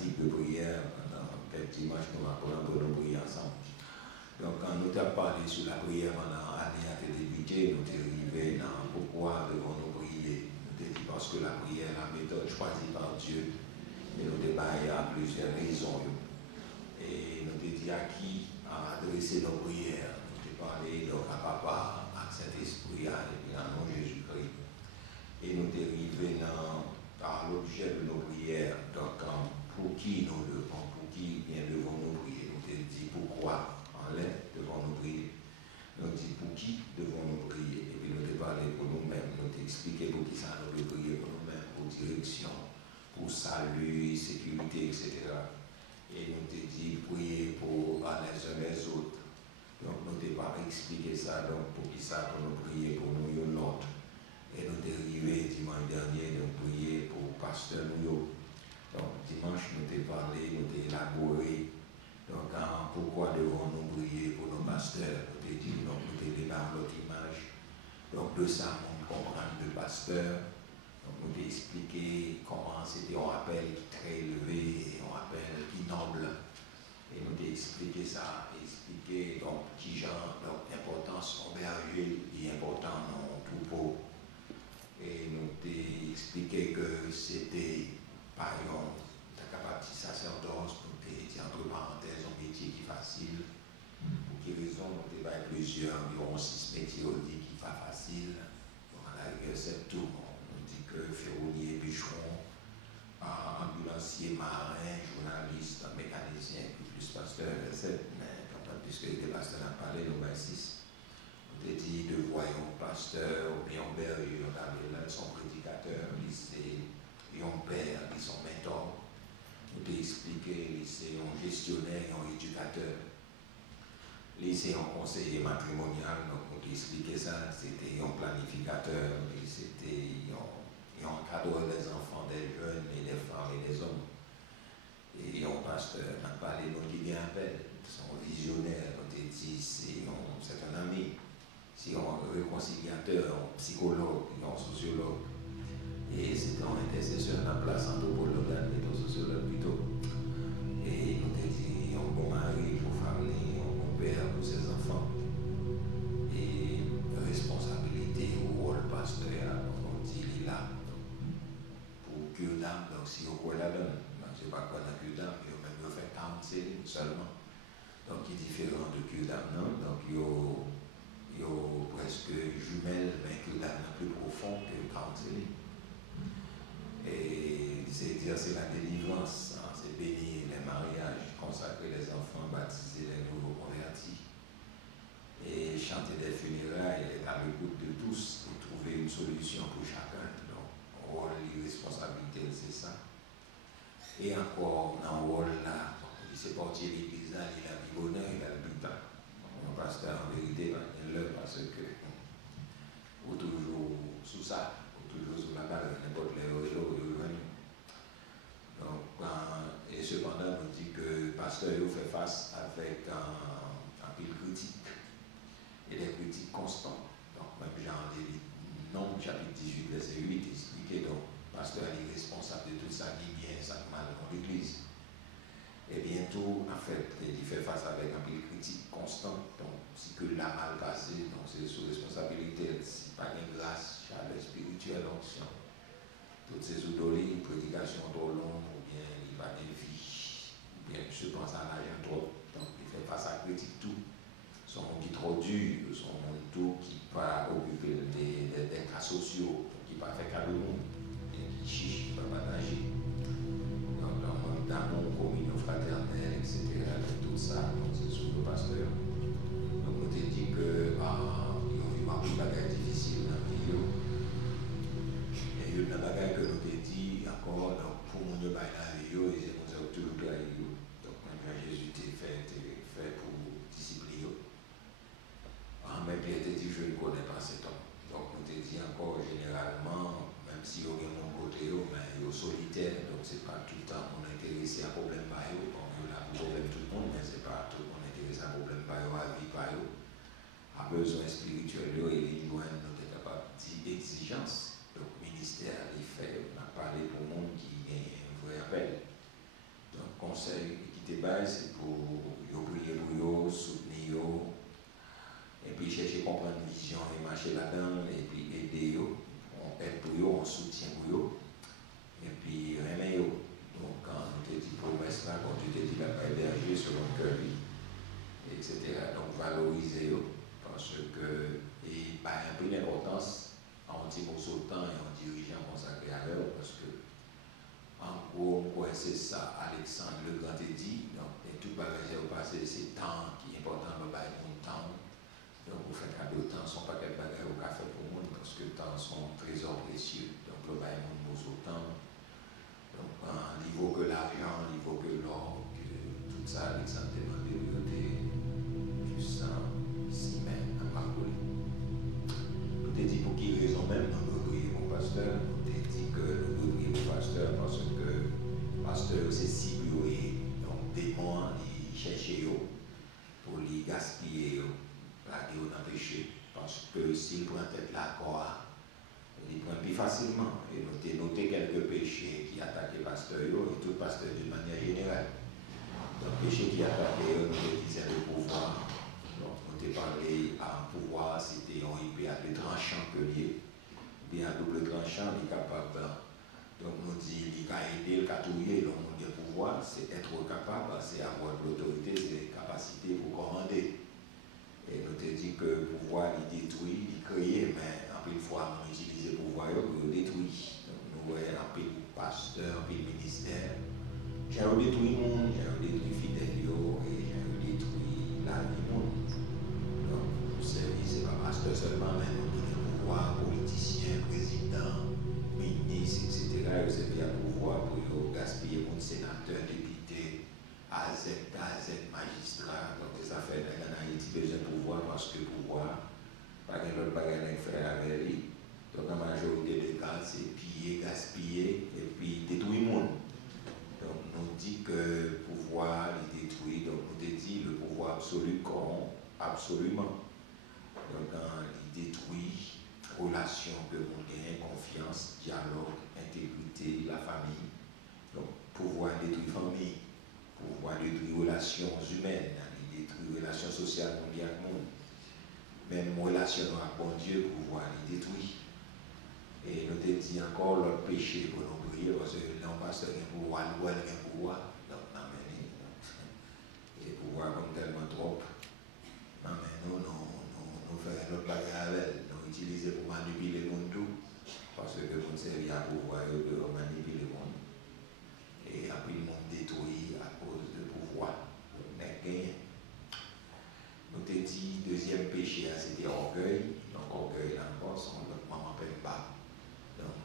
thématique de prière. Quelques dimanches, nous allons prier ensemble. Donc, quand nous avons parlé sur la prière pendant l'année à débuté, nous sommes arrivés dans pourquoi devons-nous prier. Nous avons dit parce que la prière est la méthode choisie par Dieu. Et nous débattons à plusieurs raisons. Et nous avons dit à qui adresser nos prières. Nous avons parlé donc à Papa, à Saint-Esprit, et puis à nom Jésus-Christ. Et nous sommes arrivés dans l'objet de nos prières. Donc, pour qui nous devons, pour qui bien devons-nous prier. Nous avons dit pourquoi. Devons-nous prier. Nous dit pour qui devons-nous prier. Et puis nous avons parlé pour nous-mêmes, nous avons expliqué pour qui ça nous devons prier pour nous-mêmes, pour direction, pour salut, sécurité, etc. Et nous avons dit prier pour les uns les autres. Donc nous n'avons pas expliqué ça, donc pour qui ça nous prier pour nous et l'autre. Et nous sommes arrivés dimanche dernier, nous prier pour pasteur nous. Donc dimanche nous avons parlé, nous avons élaboré. Donc, pourquoi devons-nous prier pour nos pasteurs? Nous avons dit, donc, nous avons dans notre image. Donc, de ça, on comprend le pasteur. Donc, nous avons expliqué comment c'était un appel très élevé, un appel qui noble. Et nous avons expliqué ça, expliqué donc, qui genre, donc, l'importance au berger, l'important dans tout pot. Et nous avons expliqué que c'était, par exemple, la capacité sacerdoce, nous avons dit entre parenthèses, un métier qui est facile. Pour quelle raison, nous avons plusieurs, environ 6 métiers qui sont pas faciles. Donc, à la rigueur, c'est tout. On dit que ferronnier, bûcheron, ambulancier, marin, journaliste, mécanicien, plus pasteur, 7. Mais puisque les pasteurs ont parlé, nous avons 6. On a dit de voyons pasteur, ou bien berger, on a là, son prédicateur, lycée, et un père, ils sont mentors. Nous avons expliqué, c'est un gestionnaire et un éducateur. C'est un conseiller matrimonial, donc nous avons expliqué ça, c'était un planificateur, c'était un encadreur des enfants, des jeunes, et des femmes et des hommes. Et un pasteur, on a parlé de notre appel, c'est un visionnaire, on a dit, c'est un ami, c'est un réconciliateur, un psychologue, un sociologue. Et c'est un intercesseur dans la place anthropologue, mais un sociologue plutôt. Et nous avons dit un bon mari pour famille, un bon père pour ses enfants. Et responsabilité au rôle pastoral, on dit il est là. Pour que d'âme, donc si on croit la donne, je ne sais pas quoi dans que d'âme, il y a même fait 40 cellules seulement. Donc il est différent de que d'âme, non? Donc il y a presque jumelles, mais que d'âme plus profond que 40 cellules. Et c'est dire c'est la délivrance, hein, c'est bénir les mariages, consacrer les enfants, baptiser les nouveaux convertis. Et chanter des funérailles, être à l'écoute de tous et trouver une solution pour chacun. Donc, rôle et responsabilité, c'est ça. Et encore, dans le rôle là, il s'est porté l'église là, il a le bonheur, il a le butin. Mon pasteur, en vérité, il l'a parce que, ou toujours sous ça. Toujours sous la balle, n'importe les réseaux, donc, et cependant, on dit que le pasteur fait face avec un pile critique et des critiques constantes. Donc, même Jean Nombre, chapitre 18, verset 8, expliqué donc, le pasteur est responsable de tout ça qui est bien, ça qui mal dans l'église. Et bientôt, en fait, il fait face avec un pile critique constant. Donc, si que l'a mal passé, donc c'est sous responsabilité, si pas une grâce, chaleur spirituelle, onction. Toutes ces oudories, prédications trop longues, ou bien il va des vies, ou bien je pense à l'argent trop. Donc, il fait face à critique tout. Son monde qui est trop dur, son monde tout qui ne va pas occuper des cas sociaux, qui ne va pas faire cas de monde, qui chiche, qui ne va pas partager. Dans nos communions fraternelles, etc., tout ça, donc c'est sous le pasteur. Donc on te dit que il y a eu beaucoup de bagages difficiles dans le milieu. Et il y a eu une bagages que nous te dit encore, donc pour mon Dieu, dans la vie, et c'est comme ça que tout le monde a eu. Donc même Jésus t'a fait pour discipliner. Même Pierre t'a dit, je ne connais pas cet homme. Donc on te dit encore généralement, même si on est mon côté, mais il est solitaire, donc c'est pas tout le temps on est intéressé à problème par eux. On a un problème tout le monde, mais c'est pas tout le monde intéressé à problème par eux, à vie par eux. À besoin spirituel, et il doit être capable d'exigence. Donc le ministère, il fait, on a parlé pour le monde qui a un vrai appel. débat, c'est pour prier pour eux, soutenir eux, et puis chercher à comprendre une vision et marcher là-dedans, et puis aider eux, on aide pour eux, on soutient pour eux, et puis remet eux. Donc quand on te dit promesse là, quand tu te dis la paix berger sur mon cœur, etc. Donc valoriser eux, parce que, et pas un peu d'importance, en petit morceau de temps et en dirigeant consacré à eux, parce que en gros, c'est ça, Alexandre le Grand est dit, donc tout bagage au passé, c'est temps qui est important, le bail mon temps. Donc vous faites cadeau de temps, sont pas quel bagage au café pour le monde, parce que le temps sont trésors précieux. Donc le bail mon morceau de temps. Donc il vaut que l'argent, il vaut que l'or, que tout ça, Alexandre demandé de juste 6 mètres à parcourir. Tout est dit pour qui raison même, nous devons prier mon pasteur. Que nous devons prier pour le pasteur parce que le pasteur c'est cible donc démon il cherche pour les gaspiller plaguer dans le péché parce que s'il prend tête la croix il prend plus facilement et noter quelques péchés qui attaquent le pasteur et tout pasteur d'une manière générale. Donc péché qui attaque nous disait le pouvoir, donc on t'a parlé à un pouvoir c'était un épée à deux tranchants que lié bien à double tranchant, il est capable. Donc, nous dit, il a aidé, il a touillé, donc, le pouvoir, c'est être capable, c'est avoir de l'autorité, c'est la capacité pour commander. Et nous te dit que le pouvoir, il détruit, il crée, mais en plus, fois, on utilise le pouvoir pour le détruire. Donc, nous voyons un peu de pasteur, un peu de ministère. J'ai détruit le monde, j'ai détruit fidèle, et j'ai détruit la vie du monde. Donc, le service, c'est pas pasteur seulement, mais nous politiciens, présidents, ministres, etc. Ils servent à pouvoir pour gaspiller pour sénateur, député, AZ, magistrat. Donc, les affaires en Haïti besoin de pouvoir parce que pouvoir, pas qu'un autre bagage à faire avec lui. Donc, la majorité des cas, c'est piller, gaspiller et puis détruire le monde. Donc, nous dit que le pouvoir est détruit. Donc, nous dit le pouvoir absolu corrompt absolument. Donc, il détruit relation que l'on gagne, confiance, dialogue, intégrité, la famille. Donc, pouvoir détruire famille, pouvoir détruire relations humaines, détruire relations sociales mondiales, même relation avec bon Dieu, pouvoir les détruire. Et nous te dit encore l'autre péché pour nous prier, parce que là, on passe un pouvoir, nous avons un pouvoir, donc, non, mais, et pouvoir comme tellement trop. Non, mais nous faisons notre bagarre, nous utilisons pour manipuler le monde, parce que nous servons à pouvoir manipuler le monde. Et après, le monde détruit à cause du pouvoir. Nous te dit, deuxième péché, c'était orgueil. Donc, orgueil, là encore, son maman peine pas. Donc,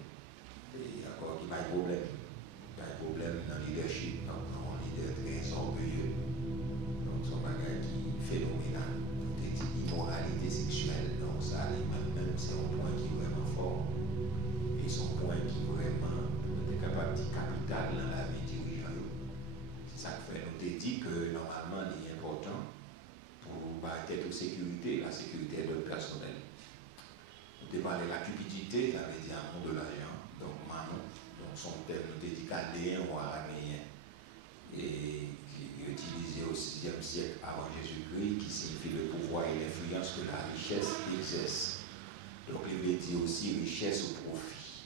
il y a encore qui n'a pas de problème. Il y a un problème dans le leadership. Donc, un leader très orgueilleux. Donc, son bagage qui est phénoménal. Nous te dit, immoralité sexuelle. Donc, ça, même c'est un point qui est vraiment fort. Et son point qui est vraiment est capable de capital dans la vie dirigeante. C'est ça que fait. Nous te dit que normalement, il est important pour tête de sécurité, la sécurité de personnel. Nous te parlé de la cupidité, ça veut dire un monde de l'argent. Donc, Manon, donc son thème nous te dit chaldéen ou araméen. Et qui est utilisé au 6e siècle avant Jésus-Christ, qui signifie le pouvoir et l'influence que la richesse exerce. Donc, il veut dire aussi richesse au profit.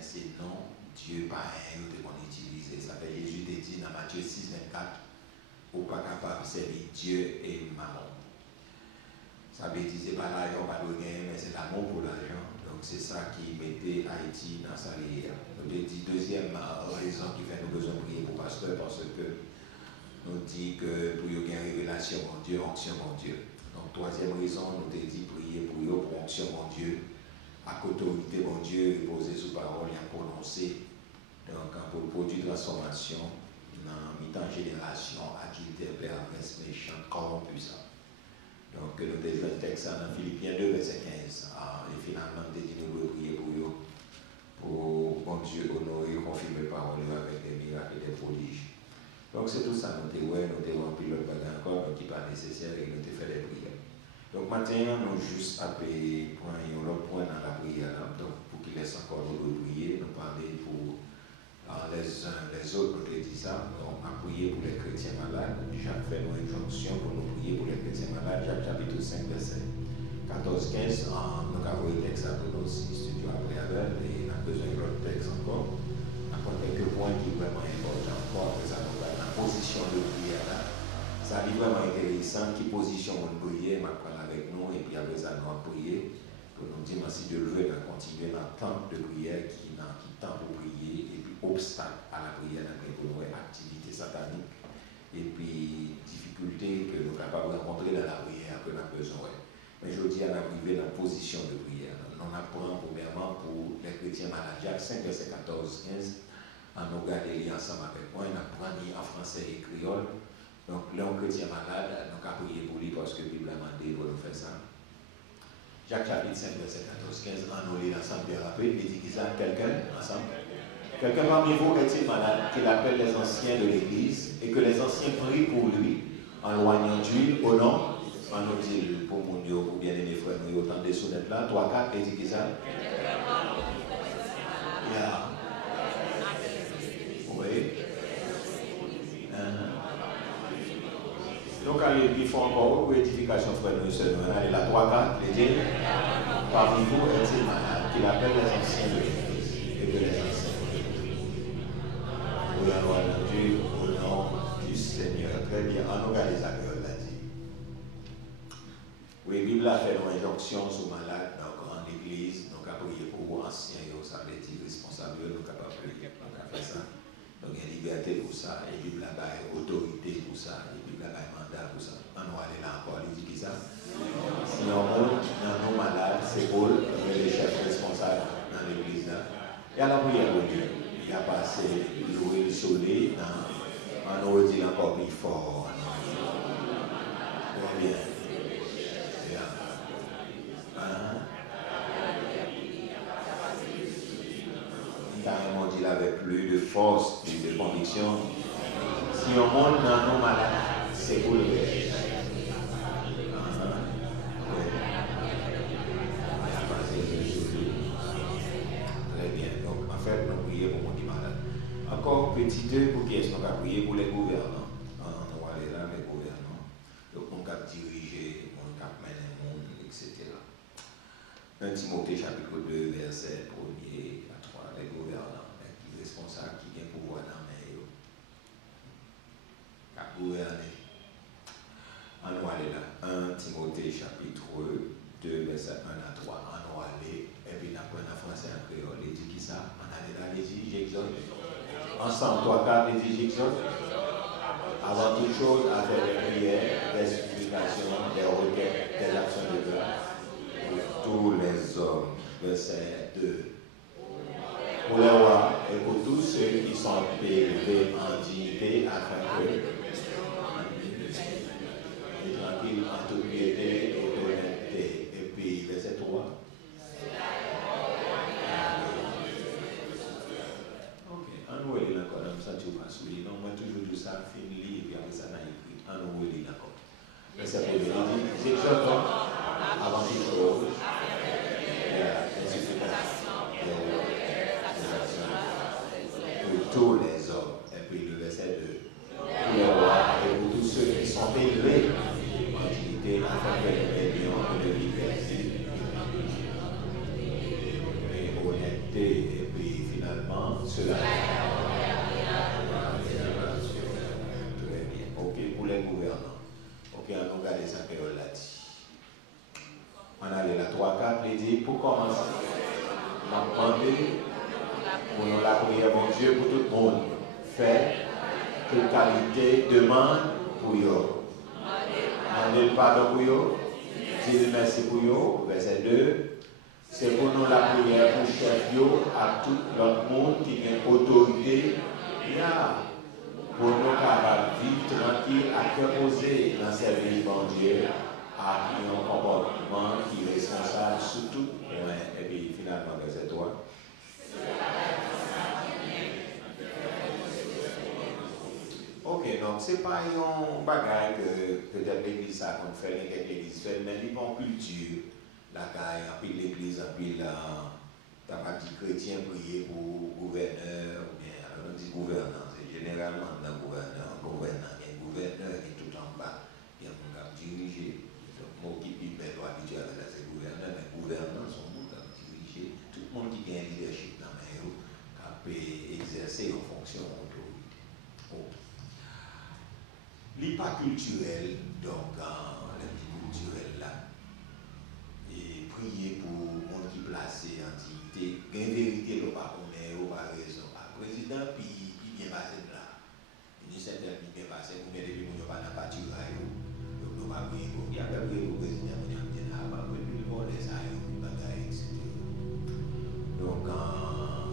C'est non, Dieu pas un, qu'on utilise. Ça fait Jésus te dit dans Matthieu 6, 24, ou pas capable de servir Dieu et maman. Ça veut dire c'est pas l'argent pas donné, mais c'est l'amour pour l'argent. Donc, c'est ça qui mettait Haïti dans sa lière. Nous dit deuxième raison qui fait nous besoin de prier pour le pasteur, parce que nous dit que pour y avoir une révélation mon Dieu, onction mon Dieu. Donc, troisième raison, nous te dit prier pour eux, pour onction mon Dieu, à qu'autorité mon Dieu, reposer sous parole et à prononcer. Donc, pour le produit de transformation, dans mi-temps génération, adultère, perverse, méchant, corrompu ça. Donc, nous avons le texte dans Philippiens 2, verset 15. Et finalement, nous avons dit nous devons prier pour eux, pour bon Dieu honorer, confirmer parole avec des miracles et des prodiges. Donc, c'est tout ça, nous avons rempli le bagage encore, qui n'est pas nécessaire et nous avons fait des prières. Donc, maintenant, nous juste appelé l'autre point dans la prière. Donc, pour qu'il laisse encore nous prier, nous parler pour les uns les autres, nous avons dit ça. Donc, prier pour les chrétiens malades. Jacques fait une injonction pour nous prier pour les chrétiens malades. Jacques chapitre 5, verset 14-15. Nous avons le texte à nous aussi, studio après avec, et on a besoin de l'autre texte encore. Après quelques points qui sont vraiment importants encore, après ça, nous avons la position de prière là. Ça est vraiment intéressant, qui position on prier, on va prendre avec nous, et puis après ça, nous allons prier. Pour nous dire, si Dieu le veut, on va continuer dans le temps de prière qui temps pour prier, et puis obstacle à la prière dans les activités sataniques, et puis difficultés que nous sommes capables de rencontrer dans la prière que nous avons besoin. Mais je dis à la prière dans la position de prière. On apprend premièrement pour les chrétiens malades. Jacques 5, verset 14-15, on nous regarde ensemble avec moi, on apprend en français et créole. Donc, là, un chrétien malade, nous avons prié pour lui parce que la Bible a demandé de nous faire ça. Jacques chapitre 5, verset 14-15, on nous lit ensemble bien rapide, il dit qu'il y a quelqu'un ensemble. Quelqu'un parmi vous est-il malade, qu'il appelle les anciens de l'église et que les anciens prient pour lui en loignant d'huile au nom. On nous dit pour mon Dieu, pour bien aimer frères, nous autant de sonnettes là, 3, 4, il dit qu'il y a. Oui. Donc, il faut encore une édification, frère, nous seuls. Allez, la 3, 4, les dire. Parmi vous est-il malade, qu'il appelle les anciens de l'église et que les anciens prient. Oui, alors, Dieu, au nom du Seigneur. Très bien, on regarde les accueils là dit. Oui, la Bible a fait une injonction sur malade, donc en l'église, donc à prier pour vous, anciens, ça veut dire responsable, nous capables de prier, donc à faire ça. Donc il y a liberté pour ça, et puis la Bible a autorité pour ça, et puis la Bible a mandat pour ça. On va aller là encore, il dit qui ça. Si on monte dans nos malades, c'est pour les chefs responsables dans l'église là. Et à la prière de Dieu, il y a passé l'huile soleil, on aurait dit encore plus fort. Très bien. Carrément dit avec plus de force et de conviction. Si on monte dans nos malades, c'est pour le péché. Très bien. Donc, en fait, nous prions pour mon malade. Encore petit deux pour qui est-ce qu'on va prier pour les gouvernants. On va aller là, les gouvernants. Donc, on va diriger, on va mener le monde, etc. 1 Timothée chapitre 2, verset 1er à 3, les gouvernants, qui sont responsables, qui ont pouvoir dans les mains. Qui gouverner. On va aller là. 1 Timothée chapitre 2, verset 1 à 3. On va aller, et puis on apprend en français en créole. Il dit qui ça? On va aller là, il dit j'exhorte. Ensemble, 3, 4, il dit j'exhorte. Avant toute chose, à faire des prières, des supplications, des requêtes, des actions de grâce. Tous les hommes, verset 2. Pour les rois et pour tous ceux qui sont élevés en dignité, afin que, tranquille, en toute piété et honnêteté. Et puis, verset 3. Ok, on va lire encore, ça tu vas souligner. Non, moi toujours tout ça, fini, et puis après ça, on a écrit. On va lire encore. Verset 1, il dit, j'exhorte avant toute chose. Pour tous les hommes, et puis le verset 2, pour les rois et pour tous ceux qui sont élevés en dignité, afin que nous ayons une liberté et honnêteté, et puis finalement, cela très bien. Ok, pour les gouvernants. Ok, on regarde les affaires là dit. On a les 3-4, il dit, pour commencer, on a demandé pour nous la prière, mon Dieu, pour tout le monde. Fait toute qualité, demande pour eux. Demandez le pardon pour eux. Dis merci pour eux. Verset 2. C'est pour nous la prière pour chef yo, à tout l'autre monde qui a autorité. Pour nous capables de vivre tranquille, à cœur posé dans cette vie, mon Dieu. À qui un comportement qui est responsable sur tout. Et puis finalement, verset 3. Ok, donc c'est pas un bagage que peut-être l'église a qu'on fait, l'église fait, mais il y a une culture, la caille, puis l'église, puis la partie chrétien prier pour gouverneur, ou bien, alors on dit gouverneur, c'est généralement dans le gouverneur. n'est pas culturel, donc culturel là. Et prier pour le monde qui placé en dignité. Il y a une vérité, il n'y a pas raison. Le président, puis bien passé là. Il dit certains qui bien passé, vous mettez depuis qu'on n'a pas de pâture à eux. Donc nous va prier pour. Il y a pas prié pour le président, mais il y a bien là, puis le monde les a eu, etc. Donc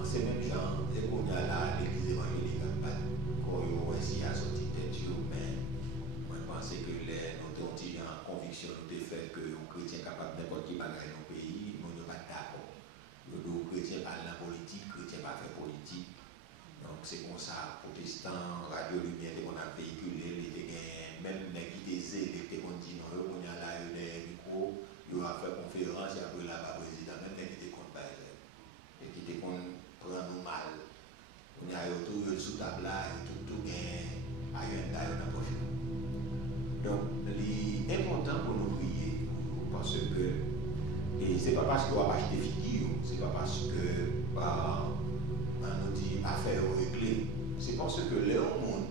c'est même genre, et qu'on a là, l'église évangélique, quand il y a aussi à sortir tête, mais moi je pense que les notre conviction nous fait que les chrétiens capables de n'importe qui bagaille dans le pays, nous ne sommes pas d'accord. Les chrétiens parlent de la politique, les chrétiens ne font pas politique. Donc c'est comme ça, protestants, Radio Lumière, on a véhiculé, même les qui étaient zélés, on dit non, on a là des micros, on a fait conférence, il y a pris là-bas président, même les qui étaient contre et qui étaient contre prendre nous mal. On a autour de sous table là, et tout gain, à une approche. Donc, c'est important pour nous prier, parce que, et c'est pas parce qu'on va acheter des figures, c'est pas parce que, on nous dit affaire réglée, c'est parce que les monde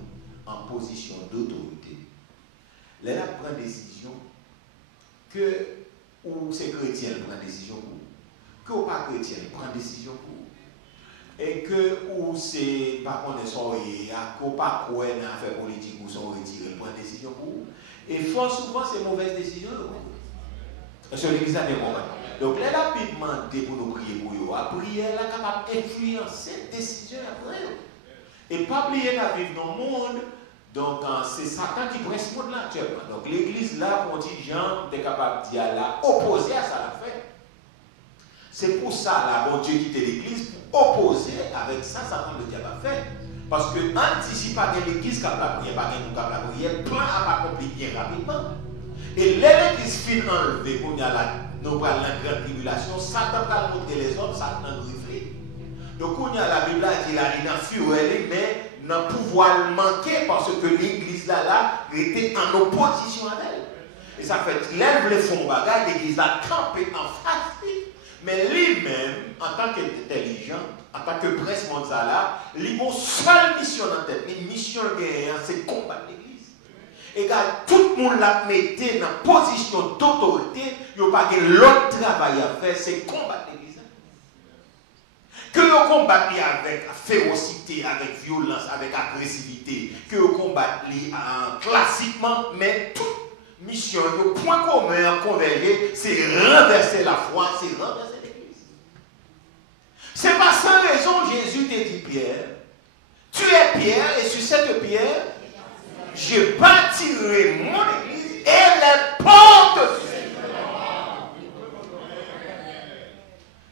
en position d'autorité, les gens prennent décision que, ou c'est chrétien prend décision pour, que ou pas chrétien prend décision pour, et que ou c'est pas qu'on est sorti, ou pas quoi dans l'affaire politique ou sont retirés, prend décision pour. Et fort souvent, c'est mauvaise décision. Parce que l'église a des moments. Donc, les la Bible demande pour nous prier pour eux. La prière est capable d'influencer cette décision après. Et pas oublier la vivre dans le monde. Donc, c'est Satan qui presse le monde là actuellement. Donc, l'église là, pour dire gens, est capable de dire là, opposer à ça la fait. C'est pour ça, là, bon Dieu quitte l'église pour opposer avec ça, Satan le diable a fait. Parce que anticipe pas que l'église qui a la prière, pas que nous la prière, plein à accomplir bien rapidement. Et l'église fin enlevée, qu'on y a là, nous parlons de la grande tribulation, Satan va montrer les hommes, Satan nous réfléchit. Donc, on y a la Bible qui a dit, mais dans le pouvoir manqué parce que l'église là était en opposition à elle. Et ça fait, lève les fonds bagages, l'église a campé en face. Mais lui-même, en tant qu'intelligent, en tant que presse mondiale, il a une seule mission dans la tête. Une mission gagnante, c'est combattre l'église. Et quand tout le monde l'a mis dans une position d'autorité, il n'y a pas l'autre travail à faire, c'est combattre l'église. Que vous combattez avec férocité, avec violence, avec agressivité, que vous combattez classiquement, mais toute mission, le point commun converger, c'est renverser la foi, c'est renverser l'église. C'est pas sans raison Jésus t'a dit Pierre, tu es Pierre et sur cette pierre, je bâtirai mon église et les portes.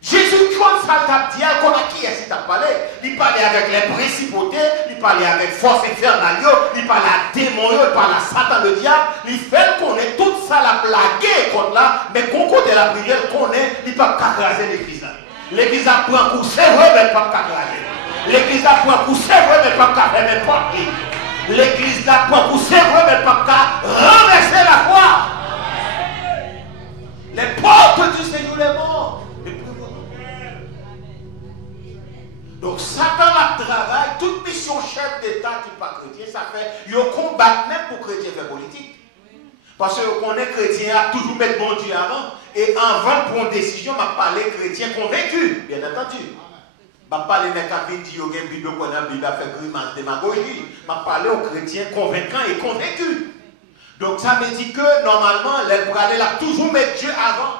Jésus-Christ, ça t'a dit, qu'on a qui est-ce qu'il t'a parlé? Il parlait avec les principautés, il parlait avec force infernale, il parlait à démons, il parlait à Satan le diable, il fait qu'on ait tout ça la blague contre là, mais qu'on côté la prière, qu'on ait, il ne peut pas craser l'église. L'église a pris un coup, c'est vrai, mais pas craser. L'église a pris un coup, c'est vrai, mais pas faire mes portes. L'église a pris un coup, c'est vrai, mais pas renverser la foi. Les portes du Seigneur les morts. Donc Satan a travaillé, toute mission chef d'État qui n'est pas chrétien, ça fait, il combat même pour chrétien faire politique. Parce qu'on est chrétien, a toujours mettre bon Dieu avant. Et avant de prendre une décision, m'a parlé chrétien convaincu, bien entendu. M'a parlé de quelqu'un qui dit qu'il y a une Bible qu'on a fait grimace démagogie. M'a parlé aux chrétiens convaincants et convaincus. Donc ça me dit que normalement, les bras là toujours mettre Dieu avant.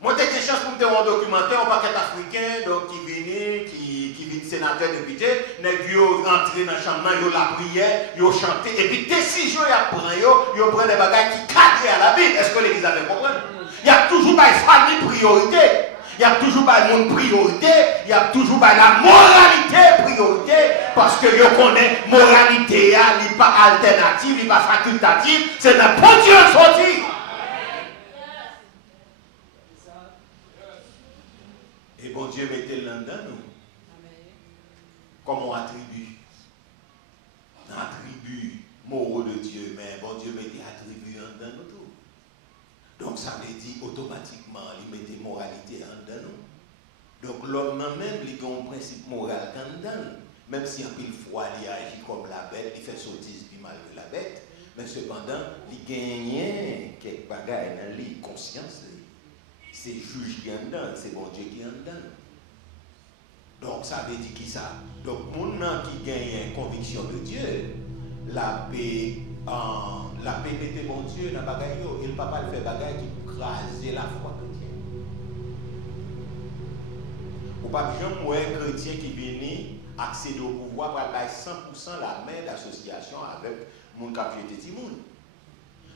Moi, j'ai des chances pour me faire un documentaire, un paquet africain donc, qui vient sénateur, député, ils rentrent dans le champ, ils la prière, ils chantent, et puis décision, ils prennent des bagages qui cadrent à la Bible. Est-ce que l'église avait compris? Il y a toujours pas une famille priorité, il y a toujours pas le monde priorité, il y a toujours pas la moralité priorité, parce que je connais moralité, il n'est pas alternative, il n'est pas facultative, c'est n'importe Dieu sorti. Et bon Dieu mettez là-dedans nous. Comme on attribue. On attribue moraux de Dieu, mais bon Dieu mettez attribue en dedans nous tout. Donc ça veut dire automatiquement, il mettez moralité en dedans nous. Donc l'homme même, il a un principe moral en dedans. Même si un pile froid, il agit comme la bête, il fait sottise, puis malgré la bête, mais cependant, il gagne quelques bagages dans la conscience. C'est juge qui est en dedans, c'est bon Dieu qui est en dedans. Donc ça veut dire qui ça? Donc mon nom qui gagne une conviction de Dieu, la paix mettez mon Dieu dans le bagaille, et le papa le fait bagaille qui crase la foi chrétienne. Ou pas jamais un chrétien qui vient accéder au pouvoir pour avoir 100% la main d'association avec mon cap jeté monde.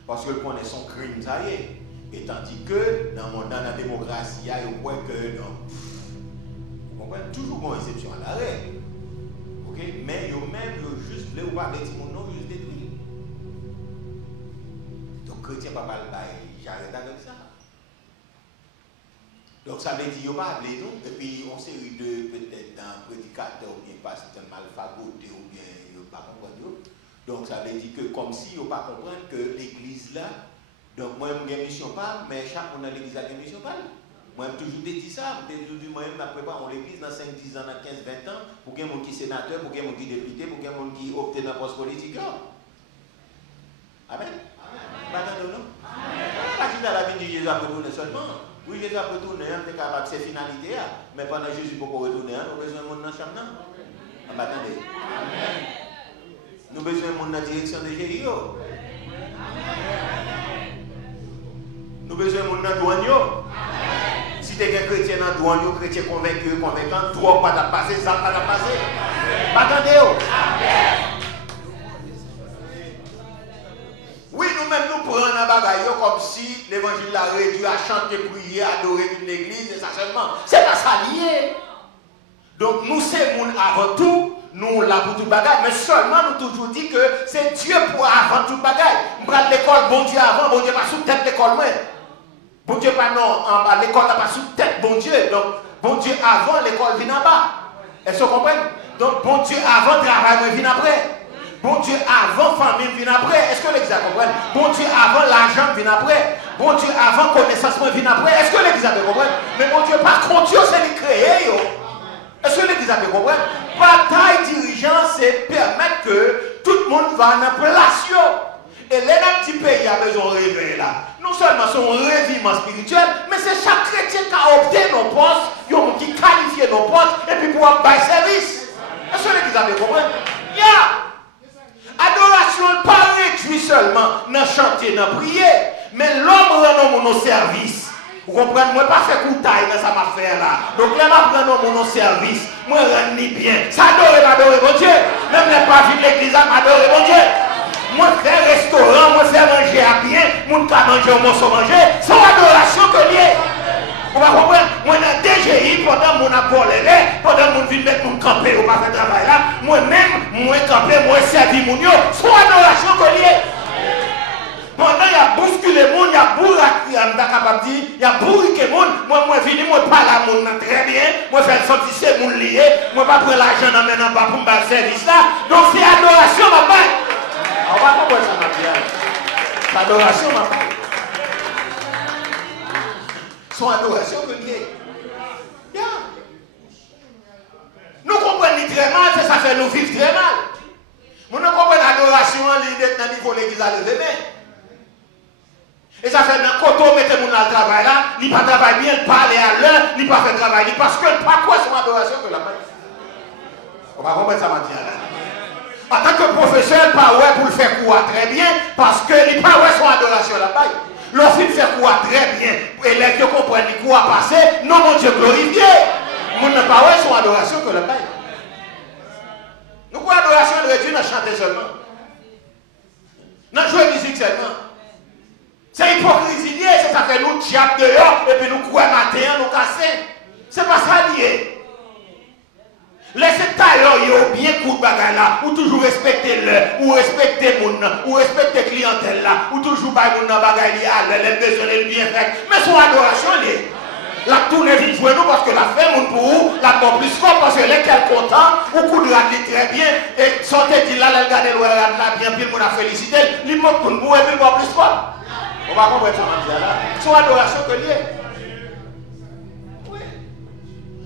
Parce que le connaît son crime, ça y est. Et tandis que dans la démocratie, il y a un point que non. Vous comprenez? Toujours une exception à l'arrêt. Ok? Mais eux-mêmes, ils juste là où pas mettre mon nom, juste détruire. Donc, chrétien, papa, j'arrête avec ça. Donc, ça veut dire qu'ils n'ont pas appelé nous. Et puis, on série de peut-être un prédicateur ou bien pas, c'est un malfagoté ou bien ils n'ont pas compris. Donc, ça veut dire que comme si ils n'ont pas compris que l'église là, donc moi, je n'ai mission pas, mais chaque monde dans l'église a une mission pas. Moi, je toujours dit ça, je toujours dit moi-même, après pas, on l'église dans 5, 10 ans, dans 15, 20 ans, pour qu'il y ait des gens qui sont sénateurs, pour qu'il y ait des gens qui sont députés, pour qu'il y ait des gens qui optent dans le poste politique. Amen. Amen. Non? Pas qu'il a la vie de Jésus à retourner seulement. Oui, Jésus a retourné, on est capable de ses finalités, mais pendant Jésus, pour retourner, on a besoin de monde dans la chambre. Attendez. Nous avons besoin de monde dans la direction de Jésus. Nous avons besoin de monde dans la douane. Si tu es un chrétien dans la douane, chrétien convaincu, convaincant, toi, pas de passer, ça pas de passer. Attendez. Oui, nous-mêmes, nous prenons un bagage comme si l'évangile l'a réduit à chanter, prier, adorer une église, et ça seulement. C'est pas ça lié. Donc, nous, c'est monde avant tout, nous, là pour tout bagage, mais seulement nous toujours dit que c'est Dieu pour avant tout bagage. Nous prenons l'école, bon Dieu avant, bon Dieu pas sous tête l'école, moi. Bon Dieu pas non, en bas, l'école n'a pas sous tête, bon Dieu. Donc, bon Dieu avant, l'école vient en bas. Est-ce que vous comprenez? Donc, bon Dieu avant, travail vient après. Bon Dieu avant, famille vient après. Est-ce que l'église comprend? Bon Dieu avant, l'argent vient après. Bon Dieu avant, connaissance vient après. Est-ce que l'église comprend? Mais bon Dieu, par contre, Dieu, c'est le créer. Est-ce que l'église comprend? Bataille dirigeant, c'est permettre que tout le monde va en place. Et les petits pays a besoin de rêver là. Non seulement son réveillement spirituel, mais c'est chaque chrétien qui a opté nos postes, qui qualifie nos postes, et puis pour avoir service. Est-ce que l'église comprend? Adoration n'est pas réduit seulement dans chanter, dans prier, mais l'homme rend mon service. Vous comprenez? Moi, pas faire coup de taille dans ça m'a fait là. Donc là, je prends mon service. Moi, je rends bien. Ça adorer mon Dieu. Même les pas de l'église, m'adorer mon Dieu. Moi, faire restaurant, moi, faire manger à bien. Moi, pas manger au morceau manger. C'est adoration que lié. Vous comprenez? Moi, dans le DGI, pendant mon apport, pendant mon vie mettre mon camper, ou pas faire travail là, moi-même, moi camper, moi servir mon yo, c'est adoration que lié. Pendant il y a bousculé le monde, il y a bourraqué, il y a bourriqué le monde, moi, venu, moi, parle à mon très bien, moi, faire sortir ce monde lié, moi, pas prendre l'argent dans mes bas pour me faire service là. Donc, c'est adoration, ma part. On va comprendre ça, ma pierre. Adoration, ma part. Son adoration que lié. Nous comprenons très mal, ça fait nous vivre très mal. Nous comprenons l'adoration, l'idée dans le niveau de l'église à lever main. Et ça fait dans le côté, mettez mon travail là, il ne pas travailler bien, il parle à l'heure, il ne pas faire travail, parce que pas quoi son adoration que la main. On va comprendre ça maintenant là. En tant que professeur, pas ouais pour le faire quoi très bien, parce que il pas ouais son adoration là-bas. Lorsqu'il fait quoi très bien, et les qui comprennent quoi passer, non mon Dieu glorifié. Mon n'a pas ouais son adoration que la paille. Nous quoi adoration de réduire dans chanter seulement. Dans jouer musique seulement. C'est hypocrisie liée, c'est ça que nous diable dehors et puis nous courir matin, nous casser. C'est pas ça lié. Laissez tailleur bien coup de bagaille là, ou toujours respecter le, ou respecter mon, ou respecter clientèle là, ou toujours bailler mon bagaille là, les besoins les bien fait. Mais son adoration liée. La tourne vite jouer nous parce que la fait mon pour vous, la bon plus fort parce que les quel content, ou coup de rate très bien, et sortez dit là, elle regarde le rate là bien, puis on a félicité, il manque pour nous et puis bon plus fort. On va comprendre ça là. Son adoration que lié. Oui.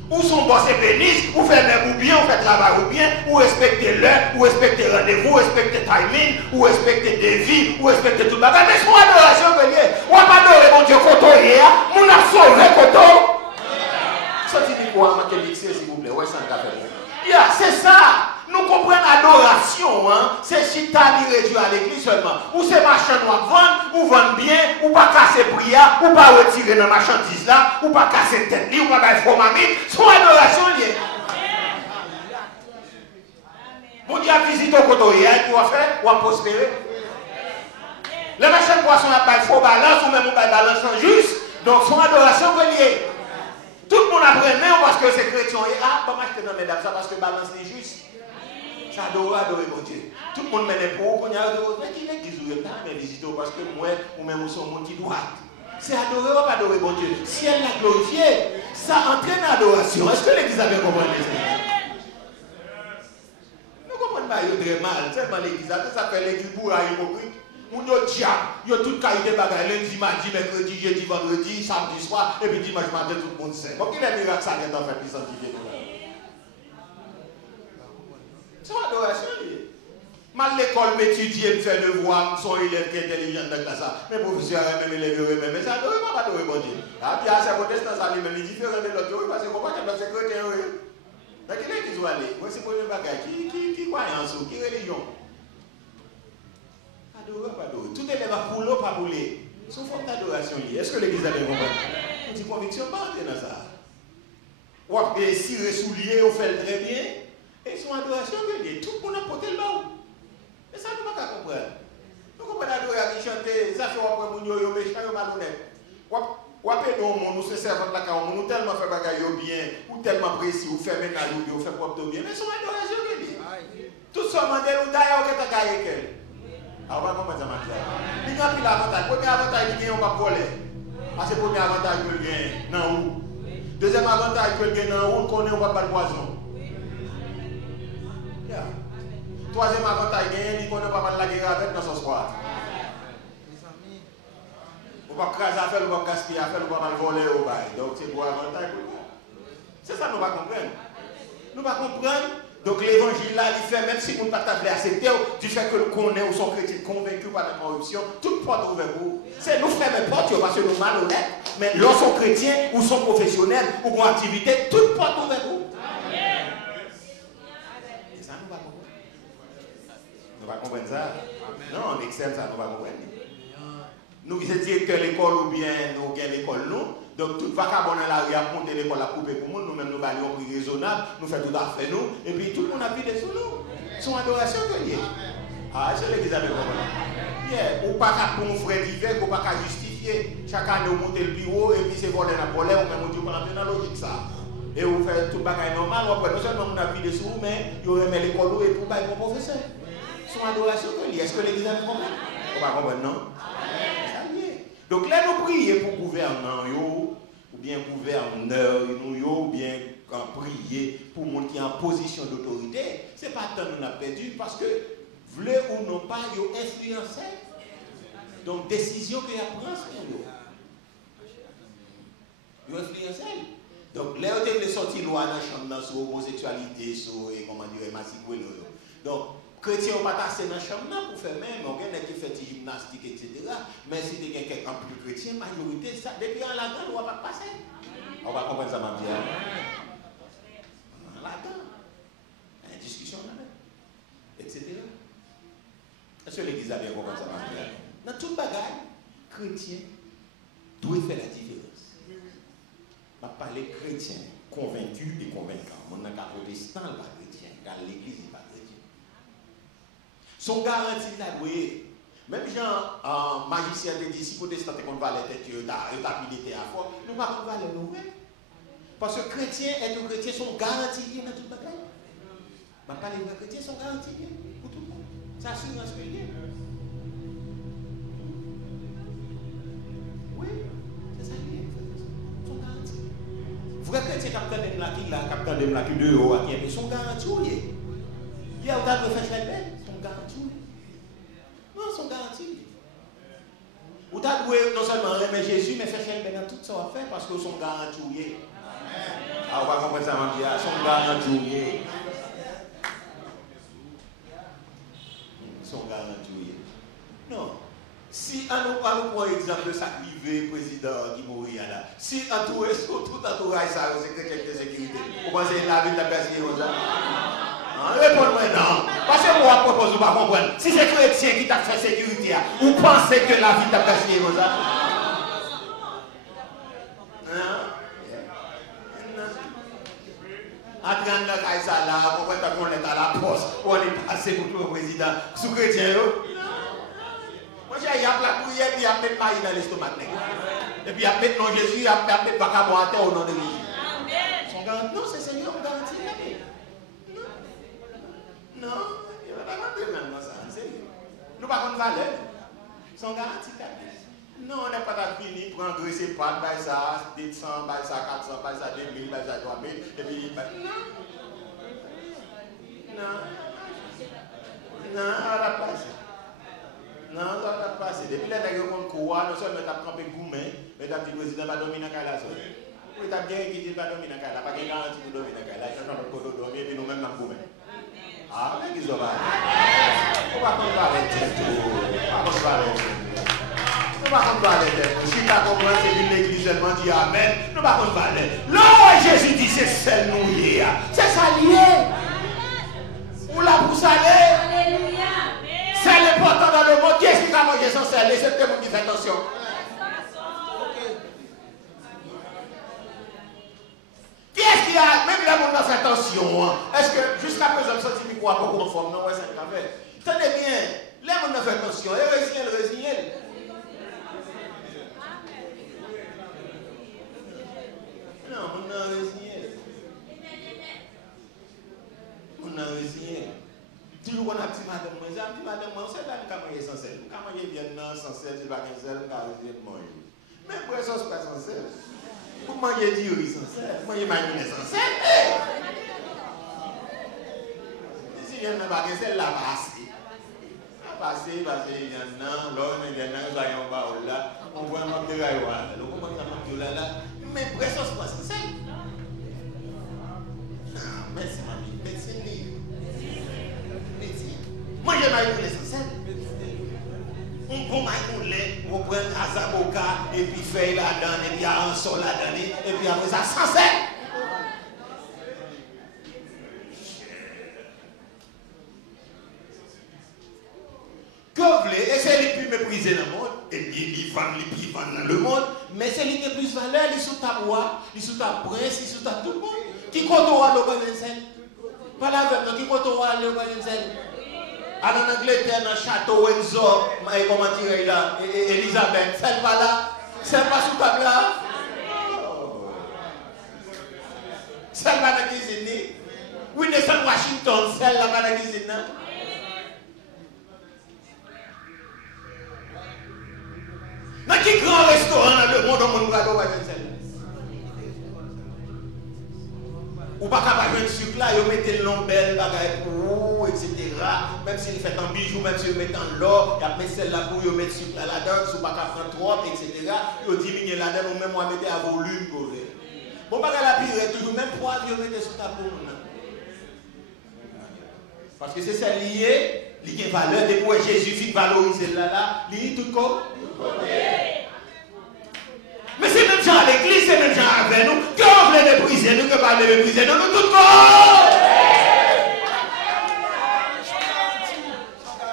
Ou son boss ébéniste, ou fait même ou bien, ou fait travail ou bien, ou respecter l'heure, ou respecter rendez-vous, ou respecter timing, ou respecter défi, ou respecter tout le bagage. Mais c'est une adoration que lié. Ou pas adorer mon Dieu koto hier, mon a sauvé koto. Sortez-vous quoi, ma s'il vous plaît. Ouais, ça ne fait pas. C'est ça. Nous comprenons l'adoration, hein? C'est chita li réduit à l'église seulement. Ou c'est machin nous vendre, ou vendre bien, ou pas casser prière, ou pas retirer dans marchandise là, ou pas casser tête li, ou pas faire faux mamie. C'est une adoration liée. Bon Dieu a visité au côté hier, tu vas faire, ou à prospérer. Le machin poisson a pas faux balance, ou même pas balance en juste. Donc c'est une adoration liée. Tout le monde apprend parce que c'est chrétien. Ah, pas m'acheter dans mesdames, ça parce que balance est juste. Ça adorer mon Dieu. Tout le monde mène pour qu'on y a mais qui est qui joue pas mais visiter parce que moi ou même son monde qui doit. C'est adorer ou pas adorer mon Dieu. Si elle l'a glorifié, ça entraîne l'adoration. Est-ce que l'église avait compris ça? Nous comprenons pas très mal. Tellement l'église ça fait l'église pour hypocrite. Ou nos diables, ils ont toute qualité de bagaille, lundi, mardi, mercredi, jeudi, vendredi, samedi soir, et puis dimanche matin, tout le monde sait. Bon, qui est miracle ça qui est en fait plus sanctifié? C'est une adoration. Mal l'école m'étudier, me faire devoir, son élève qui est intelligent dans la classe. Mais professeur, même élève, mais ça adorer, pas adorer, bon Dieu. Ah, puis à ces protestants, ça lui-même, il est différent de l'autre, parce qu'on ne peut pas être secrétaire. Mais qui est qui doit aller? Moi, c'est pour une bagaille. Qui croyance ou qui religion? Tout élève va pour l'eau, pas pour les. C'est une forme d'adoration. Est-ce que l'église a bien compris? On dit conviction, pas entrer dans ça. Ou après, si ressoulier, on fait très bien. Et son adoration, tout le monde a porté le bas. Mais ça, nous ne pouvons pas comprendre. Nous comprenons l'adoration qui chante, ça fait après mon yo méchant, yo malhonnête. Ou après, nous se servons de la carrière, nous tellement fait bagaille bien, ou tellement précis, ou fait ménage, ou fait propre bien. Mais son adoration, tout ça, mandel ou d'ailleurs, on est à carrière. Alors, on va comprendre ça maintenant. Il y a plus l'avantage. Premier avantage, il y a un pas voler. Parce que le premier avantage, il y a un où. Deuxième avantage, il y a un où, on connaît, on va pas le poison. Troisième avantage, il y a un qu'on ne va pas la guerre avec dans ce soir. On va craser à faire, on va gaspiller à faire, on va pas voler au bail. Donc, c'est quoi l'avantage? C'est ça, nous va comprendre. Nous va comprendre. Donc l'évangile là, il fait, même si on ne peut pas accepter, du fait que nous connaissons ou sont chrétiens convaincus par la corruption, toute porte ouverte pour vous. C'est nous frères et portes, parce que nous malhonnêtes, mais lorsqu'on sont chrétiens ou sont professionnels ou ont activité, toute porte ouverte pour vous. Et ça, nous va comprendre. Nous va comprendre ça. Non, on excelle ça, nous va comprendre. Nous qui sommes directeurs de l'école ou bien nous gagnons l'école, nous. Donc, tout vacabon dans la rue a monté l'école à couper pour nous, nous-mêmes nous baillons un prix raisonnable, nous faisons tout à fait nous, et puis tout le monde a vidé sur nous. C'est une adoration que lié. Ah, c'est l'église avec nous. Ou pas qu'à pour un frère divers, ou pas qu'à justifier. Chaque année, vous montez le bureau, et puis c'est volé dans la polaire, ou même on dit qu'on a bien dans la logique ça. Et vous faites tout le bagage normal, ou après, non seulement on a vidé sur vous, mais vous remet l'école et pour bailler mon professeur. C'est une adoration que lié. Est-ce que l'église avec nous? On va comprendre, non? Donc là, nous prions pour gouvernants, ou bien gouverneurs, ou bien prier pour les gens qui sont en position d'autorité. Ce n'est pas tant nous avons perdu parce que, voulez ou non pas, ils ont influencé. Donc, décision que vous prenez sur eux. Ils ont influencé. Donc, là, vous avez sorti loi dans la chambre sur l'homosexualité, sur, comment dire, massacre. Donc, chrétiens ne sont pas tassés dans la chambre pour faire même, on a qui fait des gymnastiques, etc. Mais si tu as quelqu'un plus chrétien, la majorité, ça, depuis en la grande, on ne va pas passer. On va comprendre ça, ma vie. En la grande. Il y a une discussion là-dedans, etc. Est-ce que l'église a bien compris ça, ma vie? Dans tout bagage, chrétien doit faire la différence. On va parler chrétien, convaincu et convaincant. On n'a qu'un protestant, pas chrétien, car l'église n'est pas chrétien. Son garantie là, oui. Même Jean, magicien te dit, si protestant qu'on va les têtes, il a milité à fort, nous ne pouvons pas les nouvelles. Parce que chrétiens et nos chrétiens sont garantis dans toute bagaille. Je ne parle pas les chrétiens sont garantis pour tout le monde. C'est assurance que il y a. Oui, c'est ça qui est. Ils sont garantis. Vrai chrétien capitaine de la qui de haut, ils sont garantis. Il y a autant de faire chez elle. Garantie. Non, ils sont garantis. Vous avez non seulement aimer Jésus, mais faire dans tout ça à faire parce qu'ils sont garantis. Ah, on va comprendre ça, mon Dieu. Son garantie. Son garantie. Non. Si on prend exemple de ça privé, président qui mourit là, si entouré sur tout entourage, ça, c'est quelqu'un de sécurité. Vous pensez que la vie de la personne comme ça? Répondez-moi non. Parce que moi, je propose, vous ne comprenez pas. Si c'est chrétien qui t'a fait sécurité, vous pensez que la vie de la personne est comme ça? Après, on a ça là, on est à la poste, on est passé pour tout le président. Sous chrétien, moi j'ai la prière, puis il y a mettre maïs dans l'estomac. Et puis il y a mettre non Jésus, il y a mettre pas à terre au nom de Jésus. Non, c'est Seigneur, on garantit. Non, il va pas rentrer maintenant ça. Nous pas contre valeur. Son garantie. Non, on n'est pas fini pour engraisser pas, by ça, 100, by ça, 400, by ça, 2000, by ça, 3000, et puis. Non, ça va passer. Non, ça va passer. Depuis les nègres qu'on croit, non seulement tu as campé gourmet, mais tu as dit le président va dormir dans la cala. Oui, tu as bien qui dit va dormir dans la cala, pas de garantie pour dormir dans la cala. Il y a un peu de dormir, et puis nous-mêmes, nous gourmet. Ah, mais qu'ils ont pas. On va pas parler de tout. On va pas parler de tout. Nous ne pouvons pas parler de tout. Si tu as compris, c'est une église seulement dit Amen. Nous ne pouvons pas parler. Là, Jésus dit c'est celle nous lié. C'est ça lié. Ou là pour saler. Alléluia. C'est l'important dans le monde. Qui est-ce qui va manger sans sel? C'est le monde qui fait attention. Qui est-ce qui a, même le monde a fait attention? Est-ce que jusqu'à présent, le sentiment quoi pas conforme? Non, ouais, c'est un affaire. Tenez bien, le monde a fait attention. Et résignez. Non, on a résigné. On a résigné. Toujours on a dit madame, moi, j'ai dit madame, moi, on sait pas comment il est sans sel. Comment il vient sans sel, il va pas sans sel, il va résigner de manger. Mais pour ça, c'est pas sans sel. Vous mangez du riz sans sel, vous mangez mayonnaise sans sel. Si il y a un bagage, c'est la passer. La passer, parce qu'il y en a, l'homme, il y en a, il y a un baoul là, on voit un manque de rayon. Donc, on voit un manque de là. Mais pour ça, c'est pas sans sel. Non, merci, mamie. Médecine. Moi, j'ai maïmoulé sans sel. On prend maïmoulé, on prend un azaboka, et puis feuille là-dedans, et puis un sol là-dedans, et puis après ça, sans sel. Que vous voulez, et c'est les plus méprisés dans le monde, et bien, ils vendent dans le monde, mais c'est les plus valeur, ils sont ta roi, ils sont ta prince, ils sont ta tout le monde. Qui compte au roi le Goyensen? Pas la même, qui compte au roi le Goyensen? Alors en Angleterre, dans le château Windsor, comment dire là, Elisabeth, celle pas là, celle pas sous table là. Celle pas dans la cuisine. Oui, descend Washington, celle là pas dans la cuisine. Dans quel grand restaurant dans le monde, on va voir celle-là? Ou pas capable de sucre là, ils mettent le long belle bagaille pour vous, etc. Même s'ils fait en bijoux, même s'ils mettent en l'or, ils mettent celle-là pour ils mettent sucre là-dedans, si vous pas capable de prendre trop, etc. Ils diminuent là-dedans, ou même on mettre à volume pour vous. Bon, pas la pire, toujours même poivre, ils mettent sur ta peau. Parce que c'est ça lié, il y a une valeur, des fois Jésus fit valoriser là, il y a tout comme. Mais c'est même gens à l'église, c'est même gens avec nous. Qu'on veut mépriser, nous que pas mépriser, nous tout côté.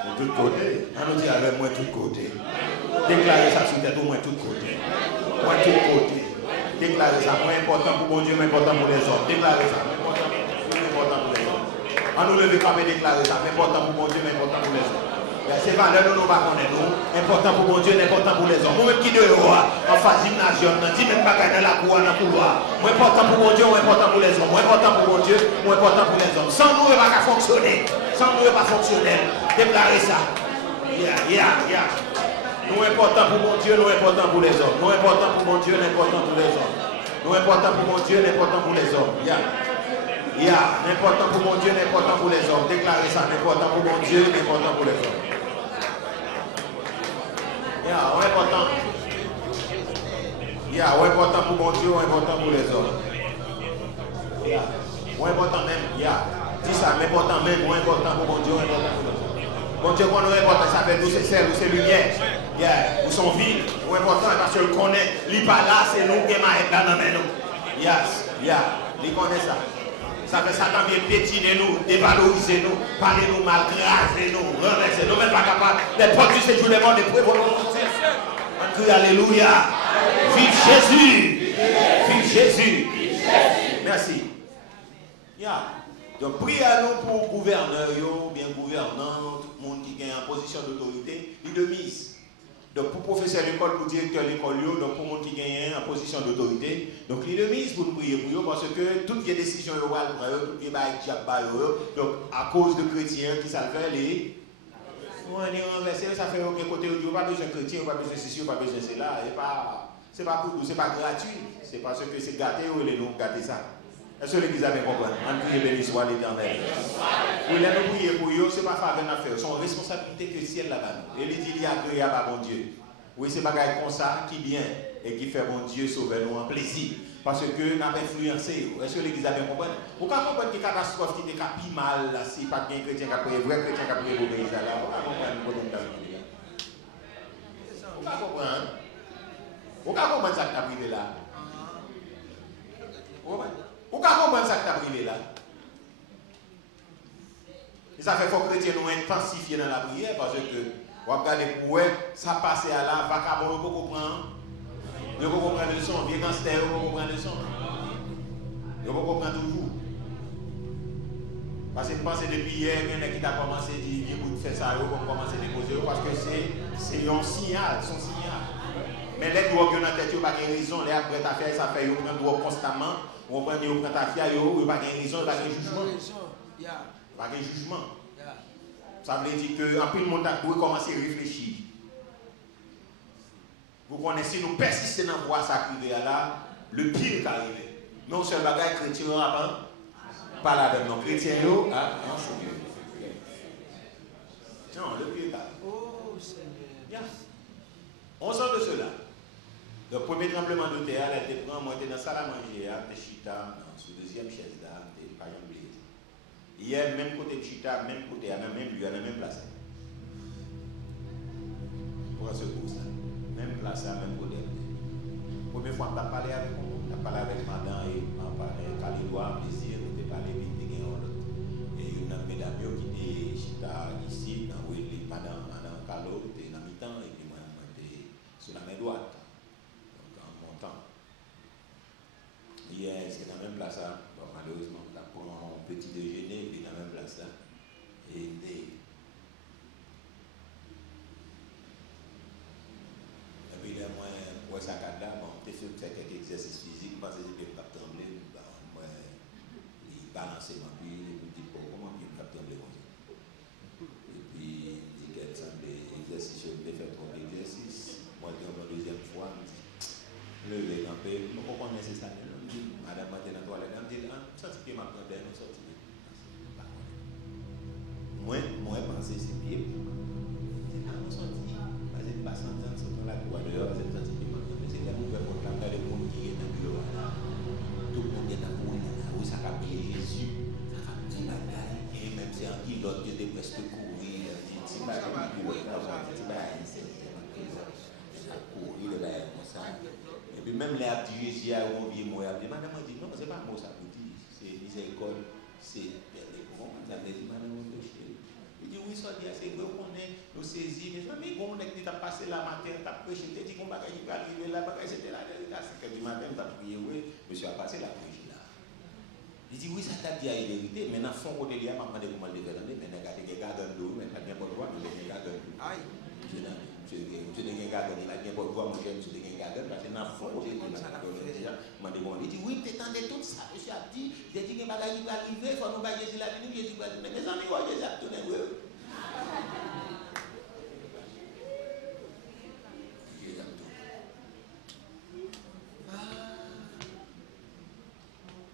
De tout côté. On nous dit avec moi tout côté. Déclarer ça sur tête, moi tout côté. Moi tout côté. Déclarer ça, moins important pour mon Dieu, moins important pour les hommes. Déclarer ça, moins important pour les hommes. On nous lève pas mais déclarer ça, moins important pour mon Dieu, moins important pour les hommes. C'est valeur nous pas connaître nous. Important pour mon Dieu, important pour les hommes. Moi même qui dehors en phase gymnasium, dans 10 mètres bagaille dans la cour, dans le couloir. Moins important pour mon Dieu, moins important pour les hommes. Moins important pour mon Dieu, moins important pour les hommes. Sans nous, il ne va pas fonctionner. Sans nous, il ne va pas fonctionner. Déclarez ça. Nous important pour mon Dieu, nous important pour les hommes. Nous important pour mon Dieu, important pour les hommes. Nous important pour mon Dieu, important pour les hommes. N'important pour mon Dieu, n'important pour les hommes. Déclarez ça, n'important pour mon Dieu, n'important pour les hommes. Important. Important pour mon Dieu, important pour les hommes. Moins important même, dis ça, mais important même, moins important pour mon Dieu, moins important pour nous. Mon Dieu, qu'on est important, ça fait nous, c'est sel, nous, c'est lumière. Nous sommes vides, moins important parce que le connaît, il pas là, c'est nous qui m'arrête là dans nous. Il connaît ça. Ça fait Satan vient pétiner nous, dévaloriser nous, parler nous mal, craser nous, renverser nous, même pas capable. Les portes du séjour des morts, des preuves, on crie alléluia. Vive Jésus. Vive Jésus. Merci. Donc, priez à nous pour gouverneur, bien gouvernant, tout le monde qui est en position d'autorité, il de mise. Donc, pour professeur d'école, pour directeur d'école, donc pour le monde qui gagne en position d'autorité, donc il de mise pour nous prier pour eux, parce que toutes les décisions, toutes les donc à cause de chrétiens qui savent faire les. On est renversé, ça fait aucun côté, on n'a pas besoin de chrétiens, on n'a pas besoin de ceci, on n'a pas besoin de cela, c'est pas pour nous, c'est pas gratuit, c'est parce que c'est gâté ou les nous gâter ça. Est-ce que l'église a bien compris? On prie béni soit l'Éternel. Oui, là, nous prions pour eux, ce n'est pas faveur à faire, c'est une responsabilité que le ciel là-bas. Et il dit, il y a créé à bon Dieu. Oui, c'est pas comme ça qui vient et qui fait bon Dieu sauver nous en plaisir. Parce que nous avons influencé. Est-ce que l'église a bien compris? Vous pouvez comprendre que catastrophe qui est capi mal, si pas bien chrétien qui a pris, vrai chrétien qui a pris pour l'Église là, vous pouvez comprendre ce que nous avons dit. Vous pouvez comprendre? Vous pouvez comprendre ça qui a privé là? Vous pouvez comprendre ça qui a privé là? Ça fait faut que les chrétiens nous intensifier dans la prière parce que vous regardez pour ça passe à la vacabon, vous comprendre. Vous comprendre le son, bien gangster, vous comprendre le son. Vous comprendre toujours. Parce que je pense que depuis hier, il y en a qui a commencé à dire vous faire ça, vous commencez à déposer parce que c'est un signal, son signal. Mais les droits qui ont dans la tête, ils n'ont pas de raison. Les après ta faire, ça fait, ils prennent droit constamment. On prend ta fière, ils n'ont pas de raison, ils n'ont pas de jugement. Pas de jugement. Ça veut dire qu'en plus, le monde doit commencer à réfléchir. Vous connaissez, nous persistons dans la voie sacrée là, le pire est arrivé. Mais on se bagaille chrétien, pas là avec nos chrétiens, non, c'est mieux. Non, le pire est arrivé. Oh, Seigneur. 11 ans de cela. Le premier tremblement de terre, elle était prise, moi, j'étais dans la salle à manger, j'étais chita, sur la deuxième chaise là, j'étais pas jamais oublié. Hier, même côté de chita, même côté, à la même lieu, à la même place. Pour ce coup, ça. Même place, à la même côté. Première fois que tu as parlé avec moi, tu as parlé avec madame et Kalidoua, plaisir, tu as parlé avec des gens. Et une mesdames qui était chita ici, dans où madame Kalo, tu es dans mi-temps, et puis moi, j'étais sur la main droite. Hier, c'est dans la même place là. Bon, malheureusement, on a pris un petit déjeuner, puis dans la même place là. Et puis là, moi, pour ça là, bon, j'ai fait quelques exercices physiques, parce que j'ai pas tremblé, moi, il balançait ma vie, il me dit, comment il pas trembler comme ça. Et puis, il dit qu'elle semblait exercice, je vais faire trop d'exercices. Moi, la deuxième fois, il me dit, levez un peu, je ne comprends pas nécessairement. Madame m'a dit dans la toilette, elle me dit, ça c'est qui m'a pris nous sortir. Moi, pensé c'est pied. C'est pas mon sorti. Parce que pas sans temps, c'est dans la cour dehors, c'est sorti qui m'a pris. Mais c'est là où on peut proclamer le monde qui est dans le bureau. Tout le monde est dans le monde là, où ça a pris Jésus, ça a pris bagaille. Et même si un pilote qui était presque courir, il dit, si ma femme pilote, ça va dire, courir, le bail comme ça. Et puis même les abdis Jésus à on vient mourir, madame m'a dit non, c'est pas un mot ça vous dit, c'est miséricorde, c'est les grands, ça veut dire madame mon péché. Il dit oui, ça dit c'est vrai qu'on est nous saisir, mais on est qui t'a passé la matin, t'a prêché, t'as dit qu'on va arriver là, c'était là, c'est que du matin t'as prié, oui, monsieur a passé la prêche là. Il dit oui, ça t'a dit la vérité, mais dans fond côté là, m'a demandé comment le faire, mais regardez les gars dans l'eau, mais t'as bien pas le droit, les gars dans l'eau. Aïe. Je n'ai pas de garder, il a pas de voir mon chien, je n'ai pas de garder, parce que dans le fond, j'ai dit, oui, tu attendais tout ça, monsieur a dit, j'ai dit que ma gars, il va arriver, il faut nous pas Jésus la venue, Jésus va venir, mes amis, Jésus a tourné, oui. Jésus a tourné.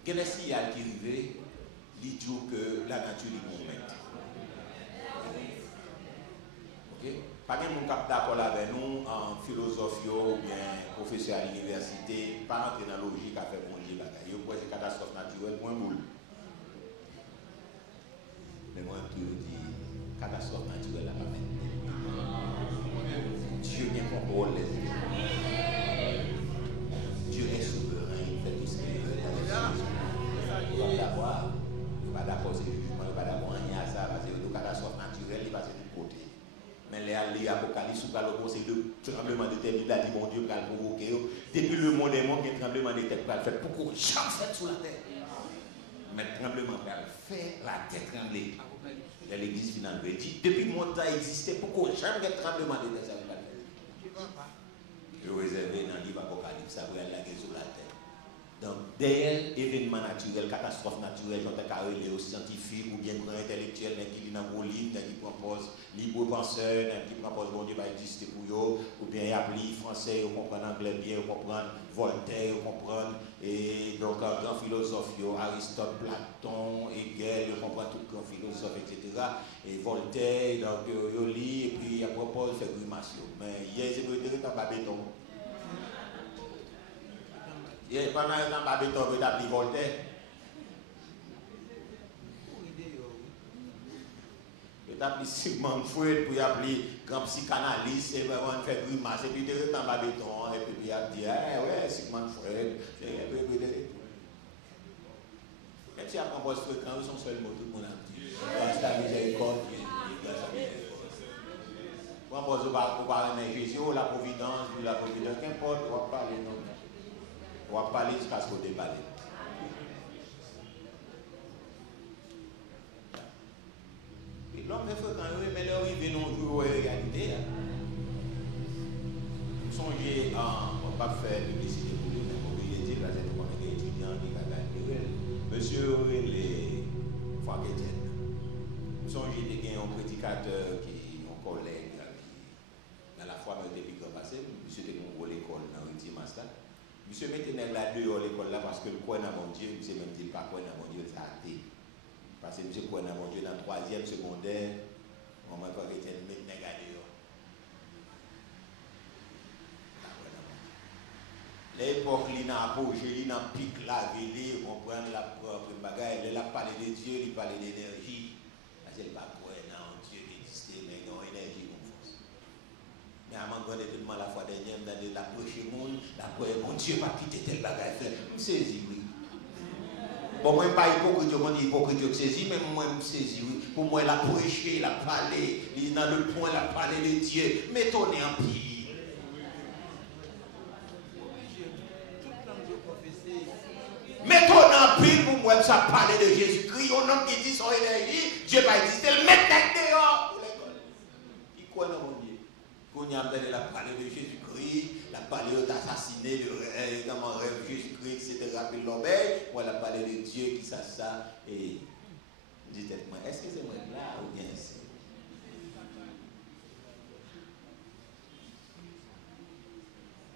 Quel est ce qui a arrivé, il dit que la nature est mouvement. Ok? Pas de monde qui est d'accord avec nous en philosophie ou bien professeur à l'université, pas entrer dans la logique à faire mon Dieu bagaille. Il y a une catastrophe naturelle, moins boule. Mais moi, je dis, catastrophe naturelle, la pas fait. Dieu qui contrôle les événements. Dieu est souverain, il fait tout ce qu'il veut. Il va d'avoir, il va d'accord, c'est le jugement, il va d'avoir rien à ça, parce que le catastrophe naturelle, il va se du côté. Mais les apocalypses, c'est le tremblement de terre, il a dit, mon Dieu, va le provoquer. Depuis le monde est mort, il y a un tremblement de terre qui va le faire. Pourquoi jamais fait sous la terre? Mais le tremblement va le faire, la terre trembler. L'église finale dit, depuis le monde a existé, pourquoi jamais un tremblement de terre ça va le faire? Je réserve dans le livre Apocalypse, ça va la guerre sur la terre. Donc, des événements naturels, catastrophes naturelles, j'entends carré les scientifiques ou bien grands intellectuels, qui lisent dans vos livres, qui proposent libre penseur, qui proposent bon Dieu va exister pour eux, ou bien ils appliquent français, ils comprennent anglais bien, ils comprennent Voltaire, ils comprennent, et donc un grand philosophe, Aristote, Platon, Hegel, ils comprennent tout grand philosophe, etc. Et Voltaire, donc ils lisent, et puis ils proposent faire grimace. Mais hier, c'est pour dire que pas béton. Il y a pas mal de béton qui a appelé Voltaire. Il a appelé Sigmund Freud pour appeler grand psychanalyste et vraiment faire grimace. Et puis il est en béton. Et puis il a dit, ah ouais, Sigmund Freud. Même si il y a un poste fréquent, ils sont seulement tout le monde a dit. Grâce à la miséricorde, grâce à la miséricorde. Quand on parle de Jésus, la providence, qu'importe, on va parler non. On va parler jusqu'à ce qu'on déballe. Et l'homme est fréquent, mais leur arrivé non jour en réalité. Songez à on va faire publicité pour les mobilités, là c'est pour les étudiants qui va Monsieur les Franck Etienne. Songez de gagner un prédicateur qui est un collègue dans la foi depuis qu'on passé, monsieur était dans l'école dans l'ultime master. Monsieur mettait là dehors l'école là parce que le croit dans mon Dieu, monsieur même dit pas croire dans mon Dieu, ça a été. Parce que monsieur croit dans mon Dieu dans le 3e secondaire, on m'a pas été mettre là dehors. L'époque, il a apogé, il a pique la ville, on prend la propre bagaille, il a parlé de Dieu, il parlait d'énergie. Parce qu'il pas croire dans Dieu qui existe, mais il y a une énergie comme force. Mais à un moment donné, tout le monde la foi dernière, dans l'approche du monde, l'approche, mon Dieu va quitter tel bagaille. Je me saisis, oui. Bon, moi, je ne suis pas hypocrite, je dis hypocrite, je saisis, mais moi, je me saisis, oui. Pour moi, il a prêché, il a parlé, il est dans le point, il a parlé de Dieu. Mettons-les en pire. Mettons en pile pour moi, ça parler de Jésus-Christ, un homme qui dit son énergie, Dieu va exister, le mettre dehors pour l'école. Il croit dans mon Dieu. Quand il a parlé de Jésus-Christ, il a parlé d'assassiner, dans mon rêve Jésus-Christ, etc. Puis l'obéit, moi, il a parlé de Dieu qui ça, et dites-moi, est-ce que c'est moi là ou bien c'est.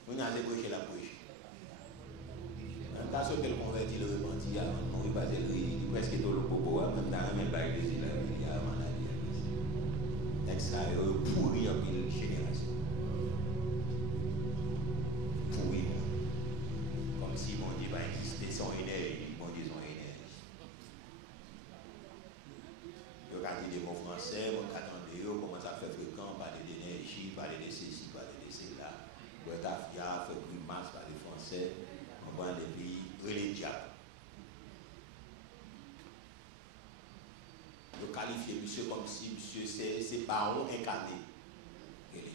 Vous n'avez pas prêché la prêche. Quand ce qu'elle convertit le repenti, il va dire presque tout le popo, même dans la même baille de il y a un maladie. Ça a pourri en une génération. Pourri. Comme si mon Dieu va exister sans énergie, mon Dieu sans énergie. Je regarde des mots français, mon attendez, comment ça fait fréquent, parler d'énergie, parler de ceci, parler de cela. Bretafiat, fait grimace, parler français. Dans les pays religieux. Je qualifie monsieur comme si monsieur c'est baron incarné. Et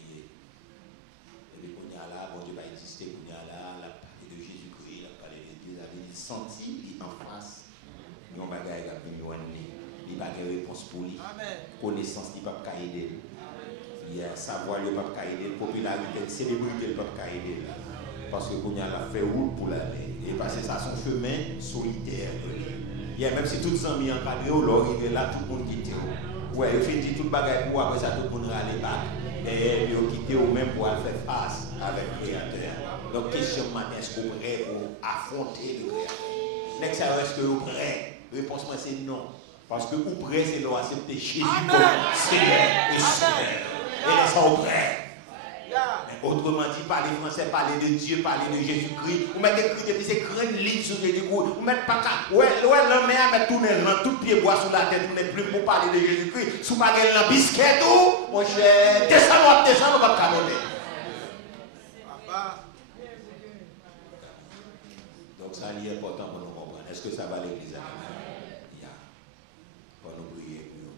puis qu'on y a là, bon Dieu va exister, qu'on y a là, la parler de Jésus-Christ, la parler de Dieu, il senti, il en face. Il y a un bagage qui a pu nous amener. Il n'y a pas de réponse pour lui. Connaissance, il n'y a pas de aider. Il y a savoir, il n'y a pas de aider. Popularité, célébrité, il n'y a pas de aider. Parce que qu'on y a fait route pour l'aller. Et parce que ça, son chemin solitaire. Et même si tout le monde est encadré, il est là, tout le monde quitte. Ouais, il fait tout le bagage pour après ça, tout le monde râle pas. Et il quitte au même pour faire face avec le Créateur. Donc, question matin, est-ce que vous êtes prêt pour affronter le Créateur? Next, est-ce que vous êtes prêt? Réponse moi, c'est non. Parce que vous prêt, c'est de accepter Jésus comme Seigneur et Sauveur. Et laissez-vous prêt. Autrement dit, parler français, parler de Dieu, parler de Jésus-Christ. Vous mettez écrit depuis ces grandes lignes sur Jésus-Christ. Vous mettez pas qu'à. Ouais, l'homme à mettre tout pied bois sur la tête, vous n'êtes plus pour parler de Jésus-Christ. Sous ma gueule, dans biscuit, tout. Mon cher, descends, on va pas monter. Donc, ça est important pour nous comprendre. Est-ce que ça va l'église? Pour nous prier pour nous.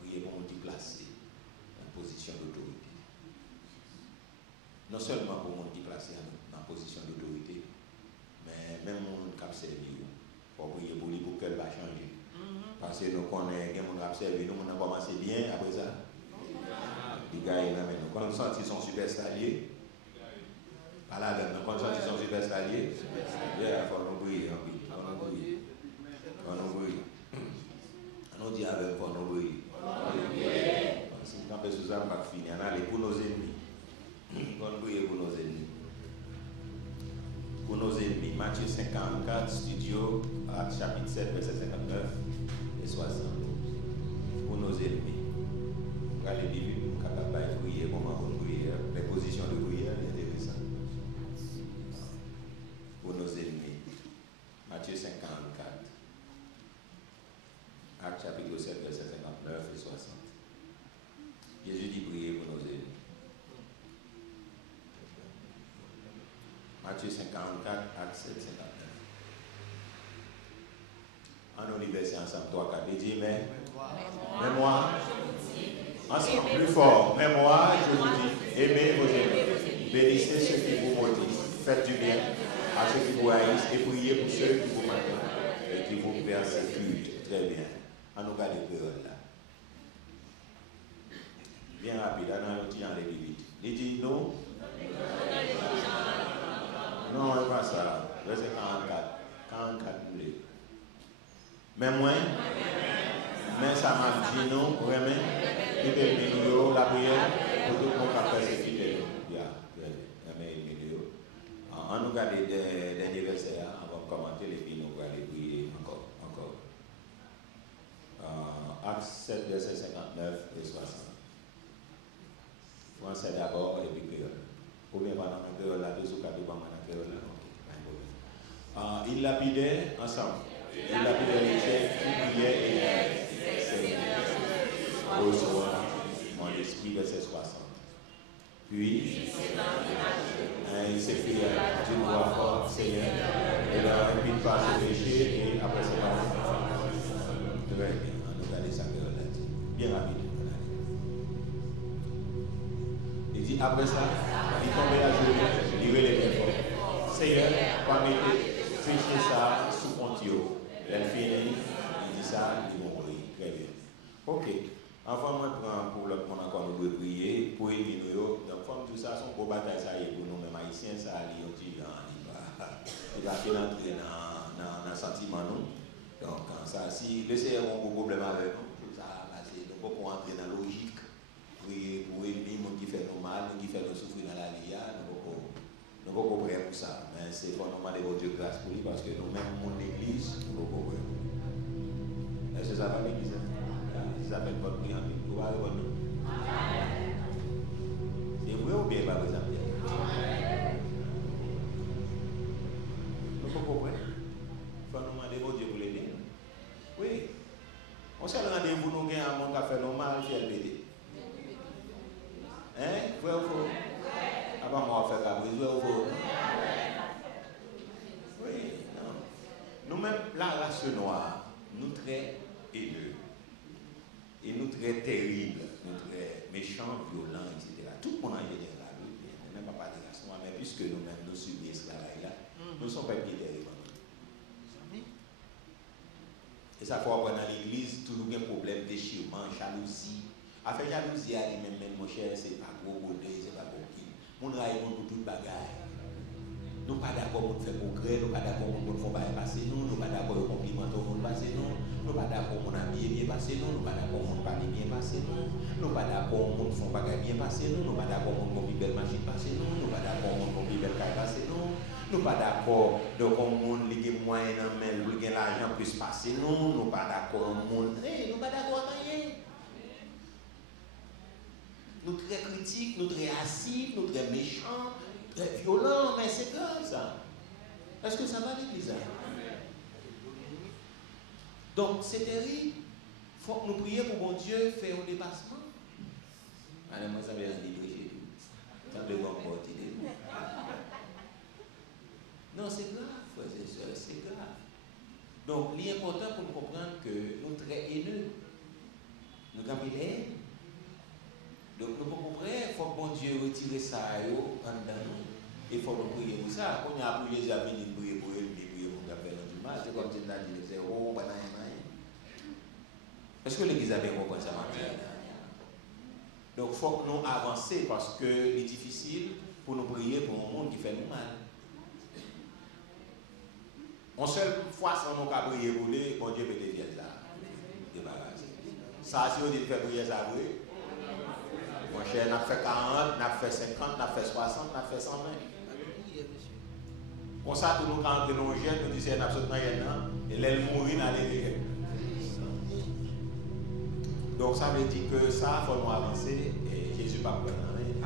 Prier pour nous déplacer en position d'autorité. Non seulement pour nous déplacer en position d'autorité, mais même pour nous qui servi. Pour prier pour lui pour qu'elle va changer. Parce que nous connaissons que nous avons servi, nous avons commencé bien après ça. Les gars, nous quand nous sentons qu'ils sont super staliers. Pas là, nous quand nous sentons qu'ils sont super staliers. Il faut nous prier. On dit avec pour nous briller. Si nous avons besoin de pas finir, on aller pour nos ennemis. On brille pour nos ennemis. Pour nos ennemis. Matthieu 54, studio, chapitre 7, verset 59 et 60. Pour nos ennemis. Vous allez lire, vous êtes capable de prier, comment on prie, les positions de prière, c'est intéressant. Pour nos ennemis. Matthieu 54. Acte chapitre 7, verset 59 et 60. Jésus dit prier pour nos ennemis. Matthieu 54, Acte 7, 59. En nous verset ensemble, 3, 4. Il dit, mais moi, ensemble, plus fort, mais moi, je vous dis, aimez vos ennemis, bénissez ceux qui vous maudissent, faites du bien à ceux qui vous haïssent et priez pour ceux qui vous maltraitent et qui vous persécutent. Très bien. On nous garde les périodes là. Bien rapide, on a un petit en vite. Il dit non. Non, c'est pas ça. Verset 44. 44 boulets. Mais moi, mais ça m'a dit non, vraiment. Il te dit nous, la prière, pour tout le monde qui a persécuté. On nous garde les derniers versets, on va commenter les filles, nous allons prier encore. Acte 7, verset 59 et 60. Français d'abord et puis créole. Combien va dans la créole là, 2 ou 4 va dans la créole là. Ils lapidaient ensemble. Ils lapidaient les chefs qui priaient et serviaient. Au soir, mon esprit, verset 60. Puis, il s'écria d'une voix forte, Seigneur, et leur invite pas à se pécher, et après c'est pas très bien. Ça bien rapide. Il dit après ça, il tombait à genoux, il relève les fort. Seigneur, pas mettre péché ça sous Pontio. Elle finit, il dit ça, ils vont mourir. Très bien. Ok. Avant moi pour l'autre monde encore nous devons prier pour éliminer. Donc comme tout ça, son gros bataille ça y est pour nous même haïtiens, ça il va entrer dans sentiment nous. Donc, ça, si le Seigneur a un gros problème avec nous, ça va passer. Donc, on peut entrer dans la logique pour aimer les qui fait nous mal, qui fait nous souffrir dans la vie. Nous ne pouvons pas prier pour ça. Mais c'est pour nous demander votre grâce pour lui parce que nous-mêmes, mon église, nous ne pouvons pas prier. Est-ce que ça va l'église? Ça fait votre prière. Vous allez voir nous. C'est vrai ou bien pas, par exemple? Nous ne pouvons pas prier. Il faut nous demander votre Dieu pour l'aider. Oui. On s'est rendez-vous, nous gagnons un monde qui a fait nos mal, qui a pété. Hein? Vrai ou faux? Avant moi, on fait la brise, vrai ou faux? Oui, non. Nous-mêmes, la race noire, nous très haineux. Et nous très terribles, nous très méchants, violents, etc. Tout le monde en général, même pas de race noire, mais puisque nous-mêmes nous subissons l'esclavage là, nous ne sommes pas bien terribles. Et ça faut avoir dans l'église, toujours un problème, déchirement, jalousie. Affaire jalousie, même mon cher, c'est pas gros bonnet, c'est pas gros qui. Mon raille, pour toute bagaille. Nous pas d'accord pour faire progrès, nous pas d'accord pour faire pas passer nous, nous pas d'accord pour complimenter au monde passer nous pas d'accord pour habiller bien passer nous pas d'accord pour parler bien passer nous pas d'accord pour faire bagaille bien passer nous pas d'accord pour une belle machine passer nous pas d'accord pour une belle caille passer nous pas d'accord de comme monde qui moyen en main, qui gagne l'argent plus passer nous pas d'accord monde, nous pas d'accord rien. nous très critiques, nous très actifs, nous très méchants, très violents, mais c'est grave ça. Est-ce que ça va l'église? Donc c'est terrible. Il faut que nous prions pour mon Dieu faire un dépassement. Alors moi ça veut dire prêcher tout. Ça veut dire porter des mots. Non, c'est grave, frères et sœurs, c'est grave. Donc il est important pour nous comprendre que nous sommes très haineux. Nous avons des haines. Donc nous comprenons, il faut que bon Dieu retire ça en dedans nous. Il faut nous prier pour ça. Quand on a prié, j'ai appris de prier pour eux, de prier pour faire du mal. C'est comme si on a dit, c'est oh, ben non. Est-ce que l'église a bien compris ça maintenant? Donc il faut que nous avancions parce que c'est difficile pour nous prier pour un monde qui fait nous mal. Une seule fois, si on a prié pour lui, bon Dieu peut dévier ça. Débarrasser. Ça, si on dit de faire prier ça, oui. Mon cher, on a fait 40, on a fait 50, on a fait 60, on a fait 120. Comme ça, tout nous, quand nous jeunes, nous disons, on a absolument rien, et l'aile mourir dans les. Donc, ça veut dire que ça, il faut nous avancer, et Jésus ne va pas prendre.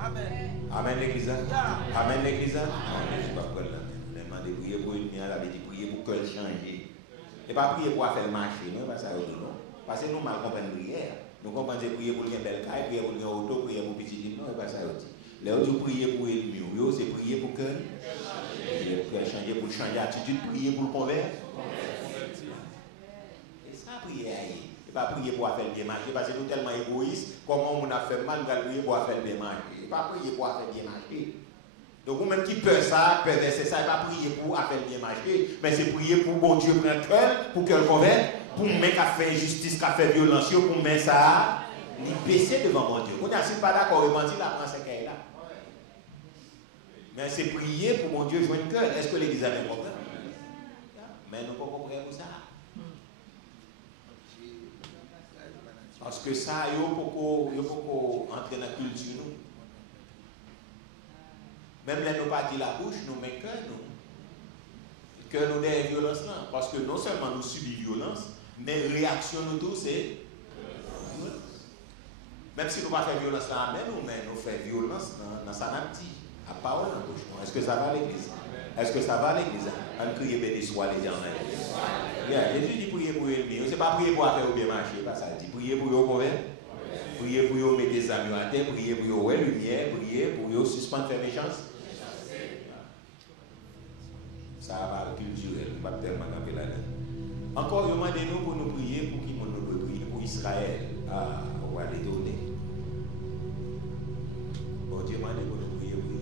Amen. Amen, l'église. Amen, l'église. Amen, Jésus ne va pas prendre. On demande de prier pour une mienne, on dit prier pour qu'elle change. Et pas prier pour faire marcher, non, pas ça, non. Parce que nous, mal comprenons prière. Nous comprenons prier pour une belle caille, prier pour une auto, prier pour petit livre, non, pas ça, aussi. Là, tu prier pour elle mieux, c'est prier pour qu'elle change, pour changer d'attitude, prier pour le convertir. Et ça, prier à elle. Et pas prier pour faire bien marcher, parce que nous sommes tellement égoïstes, comment on a fait mal, nous allons prier pour faire bien marcher. Et pas prier pour faire bien marcher. Donc, vous-même qui peut ça, peut verser ça, et pas prier pour faire bien marcher, mais c'est prier pour bon Dieu prendre cœur, pour qu'elle converse, pour mettre qu'à faire justice, qu'à faire violence, pour mettre ça, il baisser devant mon Dieu. On n'est pas d'accord, repentir la France est là. Mais c'est prier pour mon Dieu jouer le cœur. Est-ce que l'église a bien compris? Mais nous ne pouvons pas comprendre ça. Parce que ça, il faut entrer dans la culture. Même là, nous pas dit la bouche, nous mettons cœur, nous. Cœur nous des violences là. Parce que non seulement nous subissons violence, mais réaction nous tous, c'est violence. Même si nous ne faisons pas violence là, mais nous faisons violence dans sa nature. À parole en bouche. Est-ce que ça va à l'église? Est-ce que ça va à l'église? On crie béni soit l'Éternel. Jésus dit prier pour eux. Ce n'est pas prier pour faire bien marcher, pas ça. Il dit prier pour eux convaincre. Prier pour eux mettre des amis à terre. Prier pour eux ouais lumière. Prier pour eux suspendre faire méchance. Ça va culturel. Pas tellement camper là-dedans. Encore demandez-nous pour nous prier pour qui nous devons prier pour Israël. Ah, on va les donner. Bon Dieu m'a dit pour nous prier pour Israël.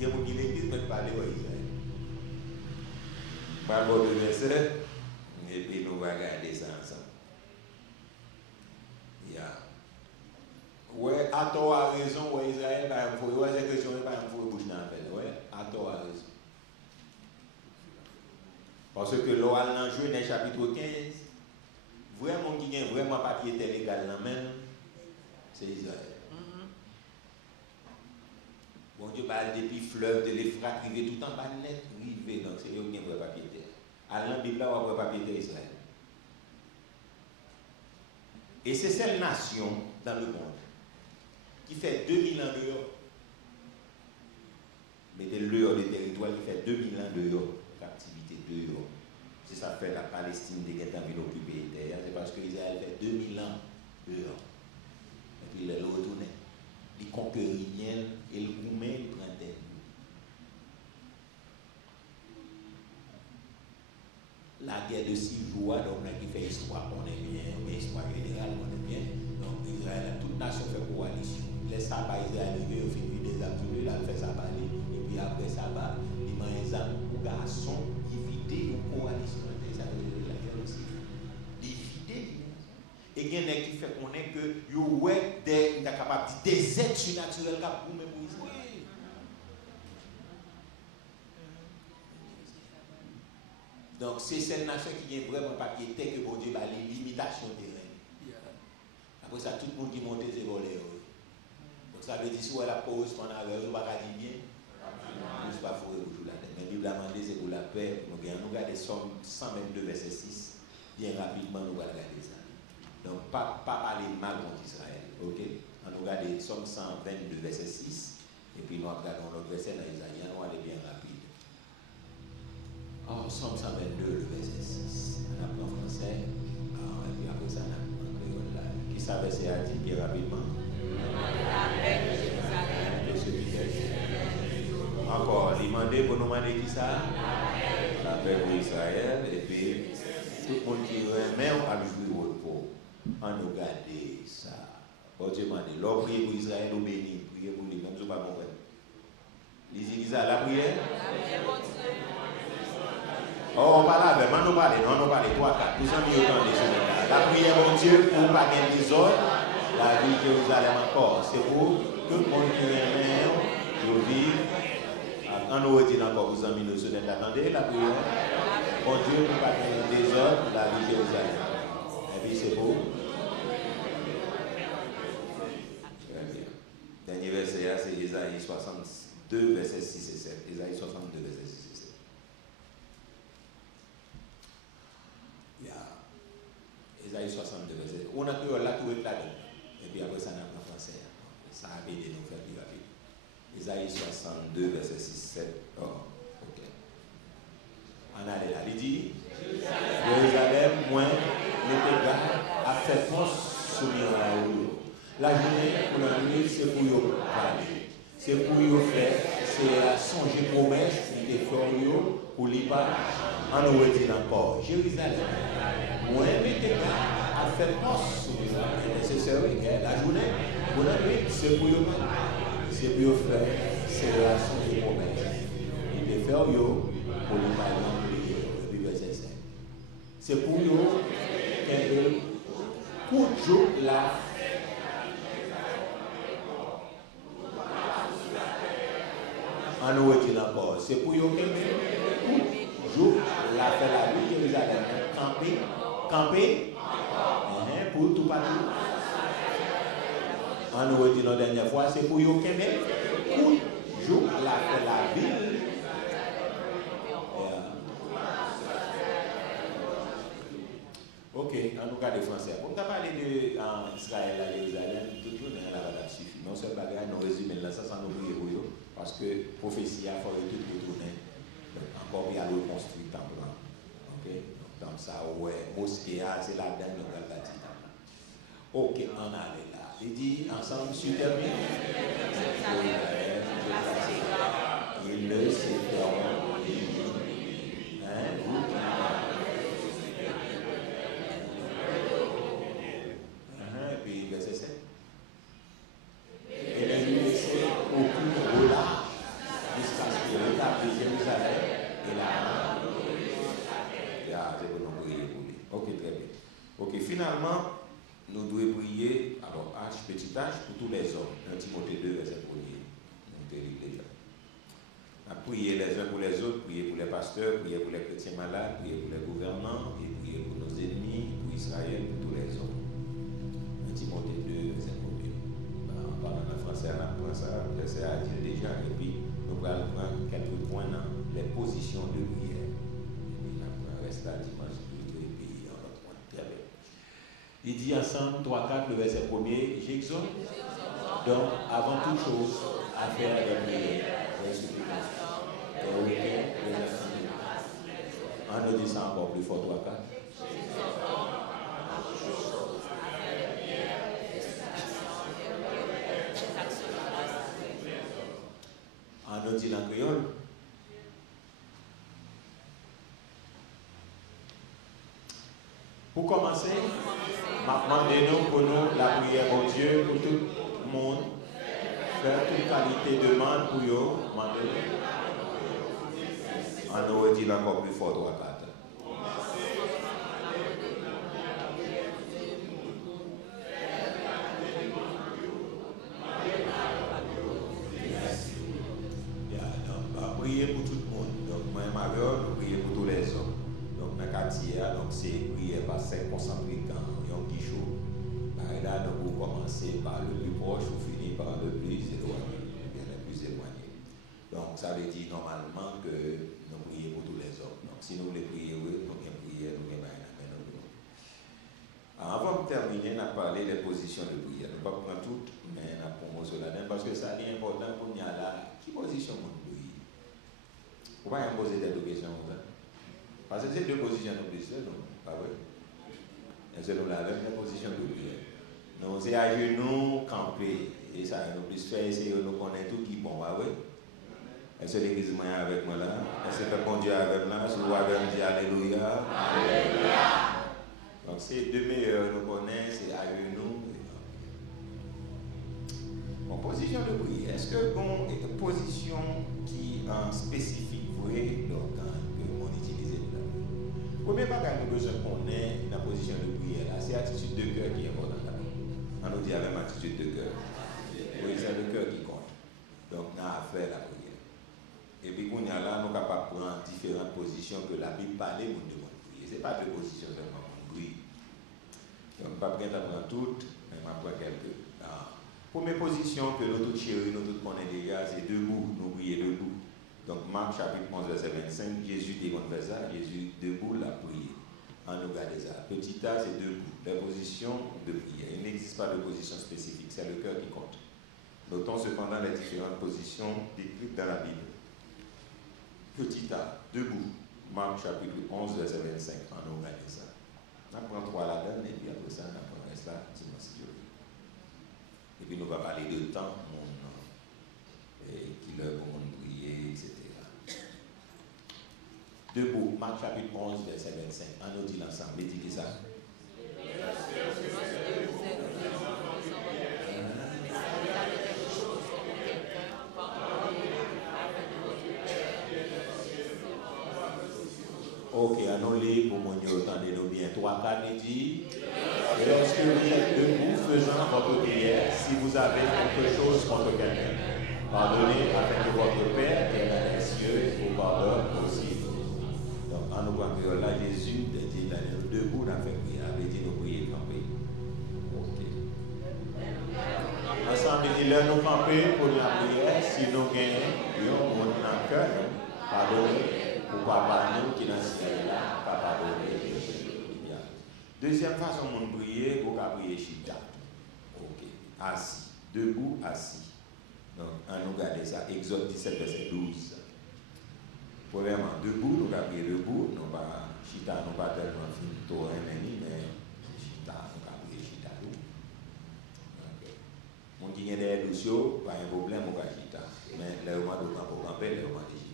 Que vous dites l'église, mais parlez à Israël. Par rapport au verset, et puis nous allons regarder ça ensemble. Ouais, à tort a raison, ouais, Israël, par exemple, ouais, c'est question, par exemple, il faut bouger dans la peine. Ouais, à tort a raison. Parce que l'oral dans Genèse chapitre 15, vraiment qui a vraiment papier légal dans la main, c'est Israël. Bon Dieu, depuis fleuve de l'Euphrate, rivé tout en bas net, rivé, donc c'est eux qui ont un vrai papier terre. À la Bible, on a un papier terre Israël. Et c'est cette nation dans le monde qui fait 2000 ans dehors. Mettez-le hors des territoires qui fait 2000 ans dehors, captivité dehors. C'est ça fait la Palestine des guettes envie d'occuper les terres. C'est parce qu'Israël fait 2000 ans dehors. Et puis il est retourné. Il conquérit rien et le gourmet il prend terre. La guerre de 6 jours, donc là qui fait histoire, on est bien, mais histoire générale, on est bien. Donc Israël, toute nation fait coalition. Les sabbats Israël, ils finissent des absolus, là, fait sabbat, et puis après sabbat, ils mangent des âmes pour garçons, divider une coalition. Ça veut dire la guerre aussi. Divider. Et il y a qui fait qu'on est que, vous êtes capable de des êtres surnaturels qui pour même pour Israël. Donc, c'est cette nation qui est vraiment pas qui était que bon Dieu a les limitations terrain. Après ça, tout le monde qui monte ses volets. Donc, ça veut dire si on a la pause, on a raison, on va dire bien. On ne peut pas fourrer pour la tête. Mais la Bible a demandé, c'est pour la paix. Nous regardons Somme 122, verset 6. Bien rapidement, nous allons regarder ça. Donc, pas parler mal contre Israël. Ok? On regarde Somme 122, verset 6, et puis nous regardons l'autre verset dans Isaïe, on va aller bien rapide. Somme 122, le verset 6. On apprend en français, et puis après ça, on apprend en créole là. Qui ça verset a dit bien rapidement? Encore, il demandait pour nous demander qui ça? La paix pour Israël, et puis tout le monde qui remet à jouer au repos. On nous garde ça. Bon Dieu m'a dit, l'on prie pour Israël, on bénit, priez pour lui, même si on ne pas comprendre. Les Israël, la prière? On parle avec, on nous parle, non, on parle 3, 4, tous en milieu dans les choses. La prière, mon Dieu, pour ne pas gagner des autres, la vie de Jérusalem encore. C'est pour tout le monde qui remet, nous vivre. On nous dit encore, vous en milieu, attendez, la prière. Mon Dieu, pour ne pas gagner des autres, la vie de Jérusalem. Et puis c'est pour. Dernier verset, c'est Isaïe 62, verset 6 et 7. Isaïe 62, verset 6 et 7. Isaïe 62, verset 7. On a pu là tout là-dedans. Et puis après ça, on a en français. Ça a aidé nous faire plus rapide. Isaïe 62, verset 6 et 7. Oh, ok. On a là. Il dit Jérusalem, moi, les gars, a fait force sur la roue. La journée pour la nuit, c'est pour vous parler. C'est pour vous faire, c'est à songer promesse, des efforts pour les pas. On nous dit encore, Jérusalem, moi, mes gars, a fait force sur c'est nécessaire, la journée pour la nuit, c'est pour vous parler. C'est pour vous faire, c'est à songer promesse. Des efforts pour les pas. C'est pour vous qu'elle pour jour la en nous dit encore, c'est pour vous que jour la fait la vie de Jérusalem camper pour tout partout. En nous dit la dernière fois, c'est pour vous que jour la fait la vie. Ok, on nous regarde les Français. On va parler d'Israël à Jérusalem, tout le monde là suffit. Non seulement nous résumons là, ça sans nous prier pour eux, parce que prophétie a fallu tout retourner. Encore bien reconstruire le temple. Ok, donc ça, ouais, mosquée, c'est là-dedans, nous allons bâtir. Ok, on a là. Il dit ensemble, sur termine. Il ne s'éteront. Verset 7. Et les lui laisser aucune relâche jusqu'à ce que rétablit Jérusalem et la ok, très bien. Ok, finalement, nous devons prier, alors H, petit H, pour tous les hommes. 1 Timothée 2, verset 1er. À prier les uns pour les autres, prier pour les pasteurs, prier pour les chrétiens malades, prier pour les gouvernants, et prier pour nos ennemis, pour Israël, pour tous les hommes. Timothée 2, verset 1er. En parlant en français, on apprend ça, verset à dire déjà, et puis nous allons prendre quelques points dans les positions de prière. Et puis on reste à dimanche, et puis on va prendre. Très bien. Il dit ensemble, 3-4, le verset 1er, j'exhorte donc avant toute chose à faire des prières, des supplications, des requêtes, des assemblées. On nous dit ça encore plus fort, 3-4. On nous dit en créole. Pour commencer, demandez-nous pour nous la prière au Dieu, pour tout le monde, faire toute qualité de demande pour eux, demandez-nous. On nous dit encore plus fort, 3, 4. Prier pour tout le monde. Donc, moi, Mario, nous prions pour tous les hommes. Donc, dans le quartier, c'est prier par 5 concentrés quand il y a un petit chaud. Là, nous commencer par le plus proche, vous finissez par le plus éloigné, bien le plus éloigné. Donc, ça veut dire normalement que nous prions pour tous les hommes. Donc, si nous voulons prier, oui, nous voulons prier, nous voulons prier. Avant de terminer, on a parlé des positions de prière. Nous ne pouvons pas prendre toutes, mais position pour prier. Vous ne pouvez pas poser des questions comme ça. Parce que c'est deux positions de prière, non? Pas vrai? Et c'est la même position de prière. Donc c'est à genoux, camper. Et ça, nous plus faire essayer de nous connaître tout qui est bon, pas vrai? Est-ce que l'église est avec moi là? Est-ce que le bon Dieu est avec moi? Si vous avez dit Alléluia. Alléluia. Donc c'est deux meilleurs nous connaissent, c'est à genoux. En position de prière, est-ce que bon, une position qui est spécifique pour l'organe que l'on utilise là? Premier bagage nous besoin qu'on ait dans la position de prière là, c'est l'attitude de cœur qui est importante là. On nous dit la même attitude de cœur. Oui, c'est le cœur qui compte. Donc, on a affaire à la prière. Et puis, qu'on y a là, nous sommes capables de prendre différentes positions que la Bible parle, nous devons prier. Ce n'est pas deux positions seulement pour prier. Donc, pas bien d'apprendre toutes, mais on prend quelques. Première position que nous tous chéris, nous tous connaissons déjà, c'est debout, nous prier debout. Donc, Marc chapitre 11, verset 25, Jésus dit qu'on fait ça, Jésus debout l'a prié. On nous regarde ça. Petit A, c'est debout. La position de prière. Il n'existe pas de position spécifique, c'est le cœur qui compte. Notons cependant les différentes positions décrites dans la Bible. Petit A, debout. Marc chapitre 11, verset 25. On nous regarde ça. On prend trois là-dedans, et puis après ça, on apprend ça, dimanche Dieu. Et puis nous allons parler de temps, qui leur vont prier, etc. Debout, Marc chapitre 11, verset 25. On nous dit l'ensemble, il dit ça. Ok, allons-les pour mon Dieu, entendez-nous bien. 3, 4, il dit. Et lorsque vous êtes debout faisant votre prière, si vous avez quelque chose contre quelqu'un, pardonnez afin que votre Père qui est dans les cieux vous pardonne aussi. Donc, en nous voyant là, Jésus dit d'aller debout dans la prière, avait dit nous prier camper. Ok. Ensemble, il dit là, nous camper pour la prière, si nous gagnons, nous dans le cœur, pardonnez. Pour papa nous qui dans le ciel là, papa donner. Deuxième façon de prier, vous pouvez prier chita. Ok. Assis. Debout, assis. Donc, on nous regarde ça. Exode 17, verset 12. Premièrement, debout, nous pouvons prier debout. Non pas chita, non pas tellement fin, mais chita, nous pouvons prier chita. Mon qui a des douciaux, pas un problème, on va chita. Mais les romans de camp pour camper, les romans de chita.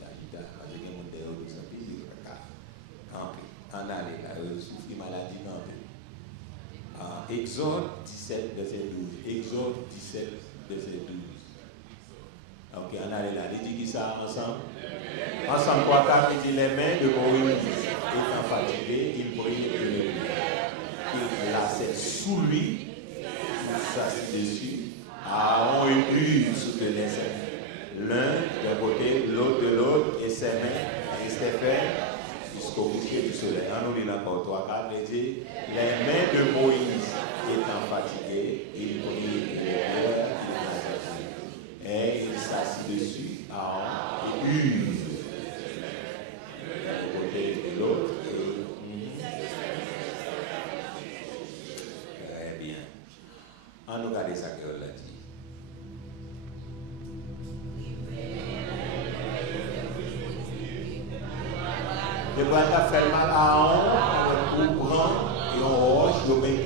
Parce que les gens de sans pays, en aller là, ils souffrent maladie campée. Exode 17, verset 12. Exode 17, verset 12. Ok, on allait là. Il dit ça ensemble. Ensemble, quoi, car il dit les mains de Moïse étant fatiguées, il prie et le il laissait sous lui, il s'assit dessus. Aaron et sous le laissait. L'un d'un côté, l'autre de l'autre, et ses mains restaient fermes jusqu'au coucher du soleil. On nous lit encore 3, 4, il dit les mains de Moïse étant fatiguées, il prit et il s'assit dessus, Aaron et d'un côté de l'autre. Très bien. On nous regarde ça que l'a dit. Le bois a fait mal à on, on prend et on roche, on met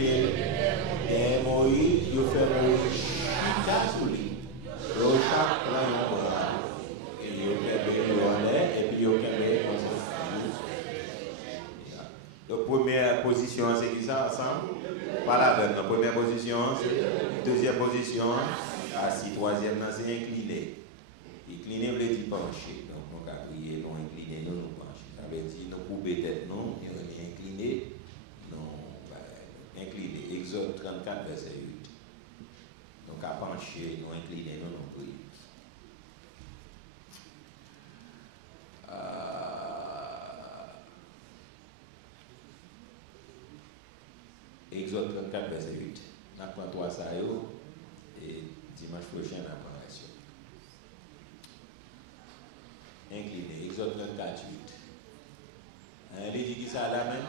et Moïse, il fait un chita sous lui. Le chat prend un bras. Et il fait un et puis il fait un. La première position, c'est qui ça ensemble? Pas la bonne. La première position, c'est deuxième position, assis. Troisième, c'est incliné. Incliné, veut dire penché. Donc, on va prier, non incliné, non nous pencher. Ça veut dire, nous couper tête, non, incliné, non, incliné. Exode 34, verset 8. Donc, à pencher, non incliné, non nous prier. Exode 34, verset 8. On apprend 3 ça et dimanche prochain, on apprend la suite. Incliné, Exode 34, 8. Il dit qui ça là même?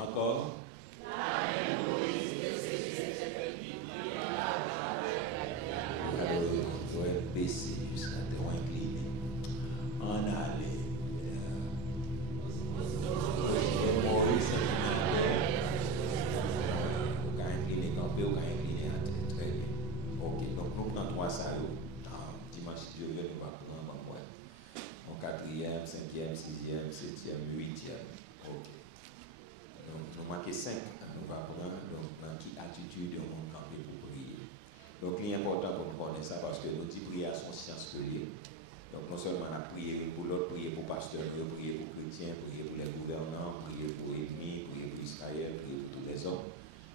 Encore? 5, nous va prendre donc, dans quelle attitude on va camper pour prier. Donc, il est important qu'on connaisse ça parce que nous disons prier à son science que lié. Donc, non seulement on a prié pour l'autre, prier pour pasteur, prier pour chrétiens, prier pour les gouvernants, prier pour ennemis, prier pour Israël, prier pour tous les hommes.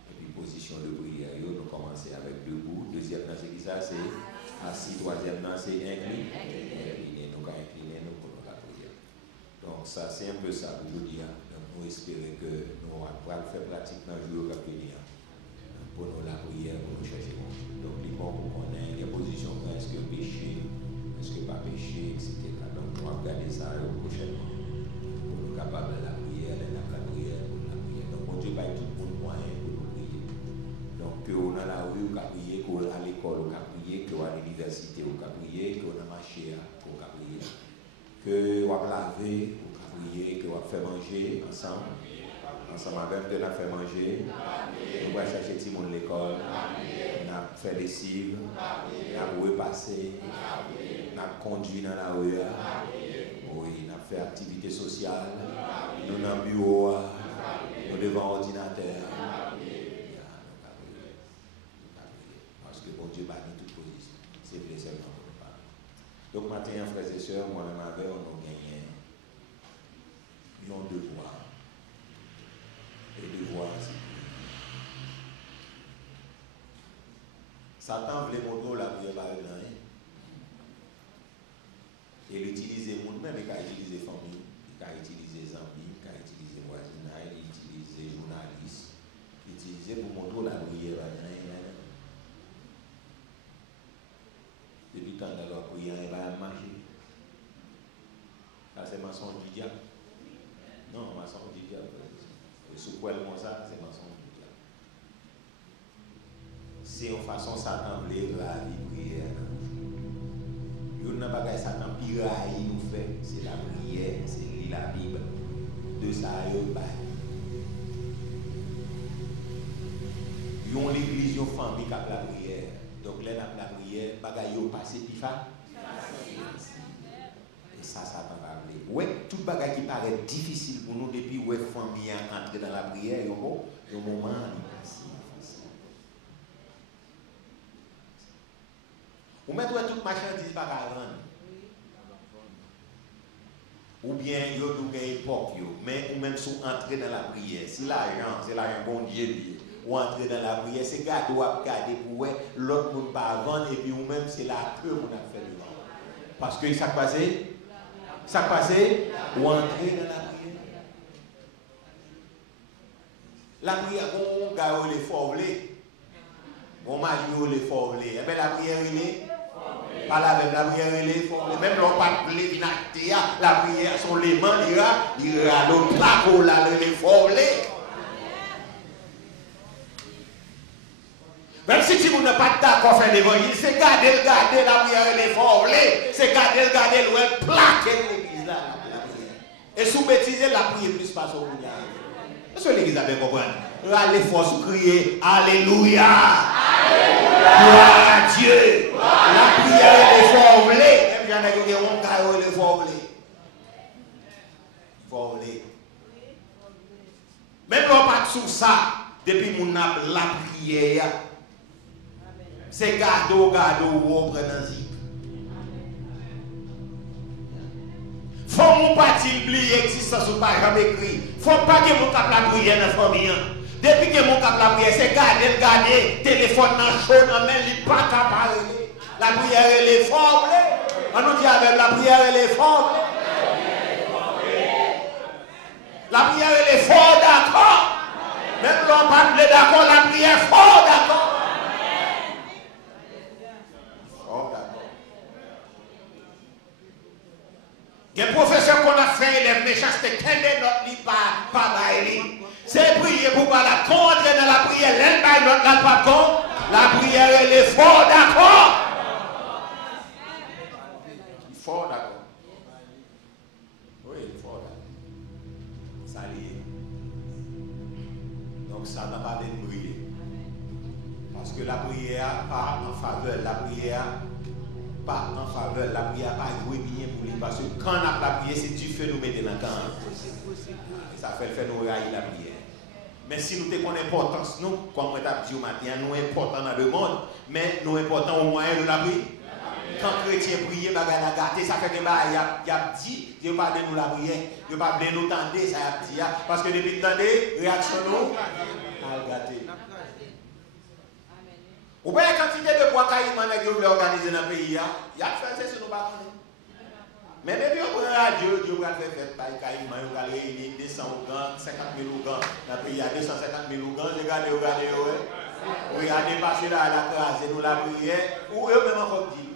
Et puis, position de prière, nous commençons avec debout. Deuxième, c'est qui ça? C'est assis. Troisième, c'est incliné. Nous allons incliner nous pour la prière. Donc, ça, c'est un peu ça pour vous dire. Donc, nous espérons que nous allons faire pratique dans le jour qui venir pour nous la prière, pour nous chercher. Donc, les bons pour qu'on ait des positions, est-ce que péché? Est-ce que pas péché, etc. Donc, on va regarder ça prochainement. Pour nous capables de la prière, pour la prière. Donc, mon Dieu, tout le monde moyen pour nous prier. Donc, qu'on a la rue, on a prié, qu'on a à l'école, on a prié, qu'on a à l'université, on a prié, qu'on a marché, on a prié. Qu'on a lavé, on a prié, qu'on a fait manger ensemble. Ensemble avec nous, on a fait manger. On va chercher tout le monde à l'école. On a fait les cibles. On a repassé. On a conduit dans la rue. Oui, on a fait activité sociale. Nous dans le bureau. Nous devant l'ordinateur. Parce que bon Dieu m'a dit toute position. C'est vrai seulement pour nous parler. Donc, maintenant, frères et sœurs, moi-même avec, on a gagné un devoir. Et devoir, c'est Satan voulait montrer la prière par rien. Il utilise les gens, même il a utilisé les familles, il a utilisé les amis, il a utilisé les voisins, il a utilisé les journalistes, il a utilisé pour montrer la prière par rien. Depuis tant de la prière, il va marcher. Ça, c'est mensonge du diable. Non, mensonge du diable. Sous quoi comme ça, c'est mensonge du diable. C'est en façon Satan voulait la prière. Il n'y a pas de Satan pire nous fait, c'est la prière, c'est lire la Bible. De ça, il y a une l'église, une famille qui a la prière. Donc là, la prière, bagaille au passé, puis et ça, Satan va appeler. Oui, toute bagaille qui paraît difficile pour nous depuis où la famille a entré dans la prière, il y a un moment il passe. Ou même toute marchandise pas à vendre. Ou bien il y a une époque, mais ou même si vous entrez dans la prière, si l'argent, c'est l'argent bon Dieu lié, ou entrez dans la prière, c'est garder ou garder pour l'autre monde pas vendre et puis ou même c'est la peur qu'on a fait devant. Parce que ça passé, ou entrer dans la prière. La prière, on garde les forblés, on magie les forblés, et bien la prière il est. Pas la prière, même l'on pas de l'évinacté, la prière, son léman, il y a l'autre placo, là, les forlés. Même si tu n'as pas d'accord faire l'évangile, c'est garder la prière, les forlés, c'est garder le plaquer l'église là, la prière. Et sous bêtiser, la prière plus pas au monde. Est-ce que l'église a bien compris? Allez, force crier, Alléluia! Gloire à Dieu! La prière est formulée. Même j'en ai dit, on carré est formulée. Même on pas sur ça, depuis mon la prière, c'est garder, on prend un zip. Faut mon parti oublier existence ou pas jamais écrit. Faut pas que mon cap la prière dans la famille. Depuis que mon cap la prière, c'est garder, téléphone dans chaud, dans main, il pas capable. La prière elle est formée. On nous dit avec la prière elle est formée. La prière elle est fort d'accord. Même l'on parle d'accord, la prière est fort d'accord. Fort d'accord. Les professeurs qu'on a fait, les méchants, c'était qu'un de notre lit par baili. C'est prier pour pas la contre dans la prière, l'un par l'autre, là pas contre. La prière elle est fort d'accord. Fort d'accord. Oui, fort d'accord. Ça lié. Donc ça n'a pas de prier. Parce que la prière pas en faveur, la prière pas en faveur, la prière pas jouer bien pour lui. Parce que quand on a la prière, c'est du feu nous mettre dans le camp. Ça fait nous railler la prière. Mais si nous avons une importance, nous, comme on t'a dit au matin, nous sommes importants dans le monde, mais nous sommes importants au moyen de la prière. Quand les chrétiens prient, ils la gâter, ça fait que il a dit, Dieu parle de nous la prière, Dieu parle de nous tendre, ça a dit, parce que depuis le temps, réaction nous, à gâter. Ou bien, quantité de bois caïman que vous voulez organiser dans le pays, il y a fait ça sur nous pas. Mais depuis on prend radio, Dieu va faire fête par caïman, on va réunir 200 Ougans, 50 000 Ougans, dans le pays, il y a 250 000 Ougans, regardez, passer là à la crase, nous la prière, ou eux-mêmes encore dit.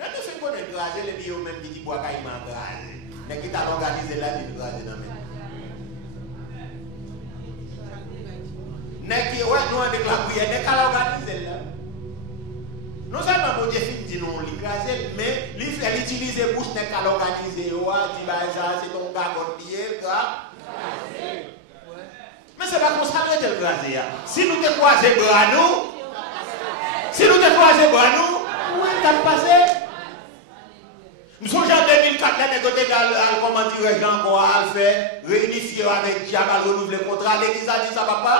Là, nous faisons des crase, les pays eux-mêmes qui disent bois caïman crase. Mais qui t'a organisé là, ils crase dans le pays. Nous avec la prière, nous allons organiser là. Non seulement mon Dieu dit nous l'écraser, mais il fait utiliser bouche nous allons organiser. Dit c'est ton gars contre pied, mais c'est pas comme ça que tu le si nous te croisons bras nous, où est-ce que passé? Nous sommes en 2004, là, comment dire, Jean a fait réunifier avec Diable, renouveler le contrat. L'église a dit ça, papa?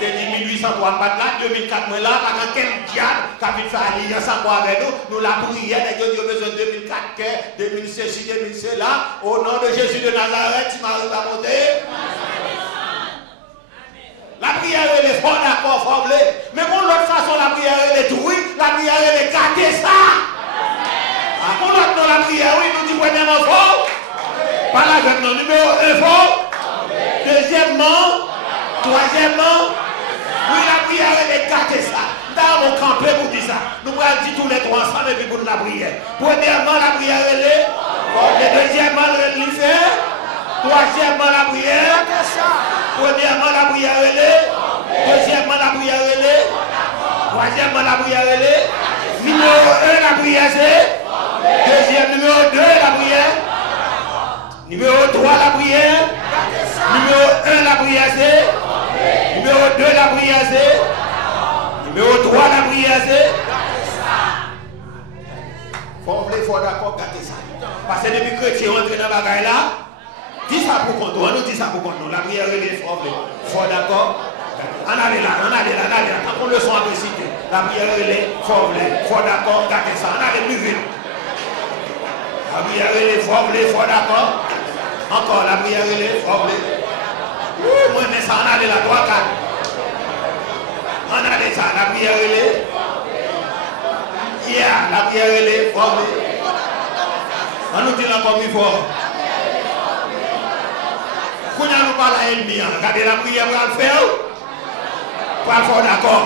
Depuis 1803, là, 2004, là, par quel diable qui a fait alliance avec nous la prière, nous avons besoin de 2004, 2006, 2007, là, au nom de Jésus de Nazareth, tu m'as monté. La prière, elle est fort, d'accord, formée. Mais pour l'autre façon, la prière, elle est tout, oui, la prière, elle est gâtée, ça. Pour l'autre, la prière, oui, nous disons premièrement fort. Par la jeune, numéro 1 fort. Deuxièmement, troisièmement, oui, la prière, elle est gâtée, ça. Dans mon campé pour dire ça. Nous allons dire tous les trois ensemble et puis pour la prière. Premièrement, la prière, elle est forte. Deuxièmement, elle est fait. Troisièmement, la prière. Premièrement, la prière, elle est. Deuxièmement, la prière, elle est. Troisièmement, la prière, elle est. Numéro 1, la prière, c'est. Deuxième, numéro 2, la prière. Numéro 3, la prière. Numéro 1, la prière, c'est. Numéro 2, la prière, c'est. Numéro 3, la prière, c'est. Faut d'accord, gâter ça. Parce que depuis que chrétien rentre dans la bagaille là, dis ça pour compte, on nous dit ça pour compte, la prière est forte. Faut d'accord. On allait là. Quand on le sent en cité, la prière est forte. Faut d'accord, gâter ça. On allait plus vite. La prière est forte, faut d'accord. Encore la prière est forte. Moi, mais ça, on allait là, 3, 4. On allait ça, la prière est. La prière est forte. On nous dit encore plus fort. Quand nous parlons à l'ennemi, regardez la prière va le faire. Pas fort d'accord.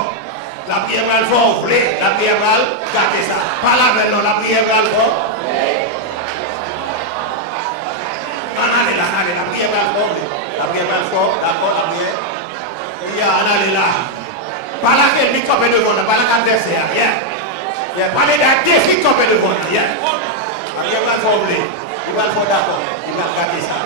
La prière va le faire, la prière va le garder ça. Pas la veille, non, la prière va le faire. Allez là, la prière va le faire. La prière va le faire, d'accord, la prière. Allez là. Pas la qu'elle dit comme devant, pas la qu'adversaire. Parlez d'un défi comme devant. La prière va le faire. Il va le faire d'accord. Il va garder ça.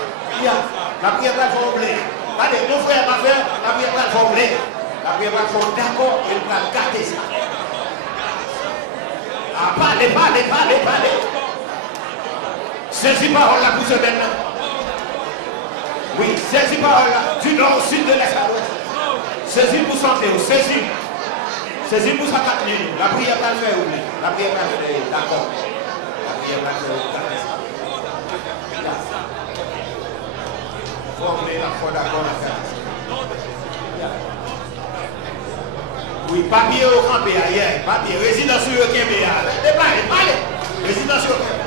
La prière va le faire. Allez, mon frère, ma frère, la prière va le faire. La prière va le faire d'accord. Il va garder ça. Parlez. Saisis parole là pour ce maintenant. Oui, saisis parole là. Du nord au sud de l'est à l'ouest. Saisis pour santé, saisis. Saisis pour sa 4 minutes. La prière va le faire, oui. La prière va le faire, d'accord. La prière va le faire, formez la foi d'accord à faire. Oui, papier au campé hier. Papier, résidence sur le Kébé. Parlez. Résidence sur le Kébé.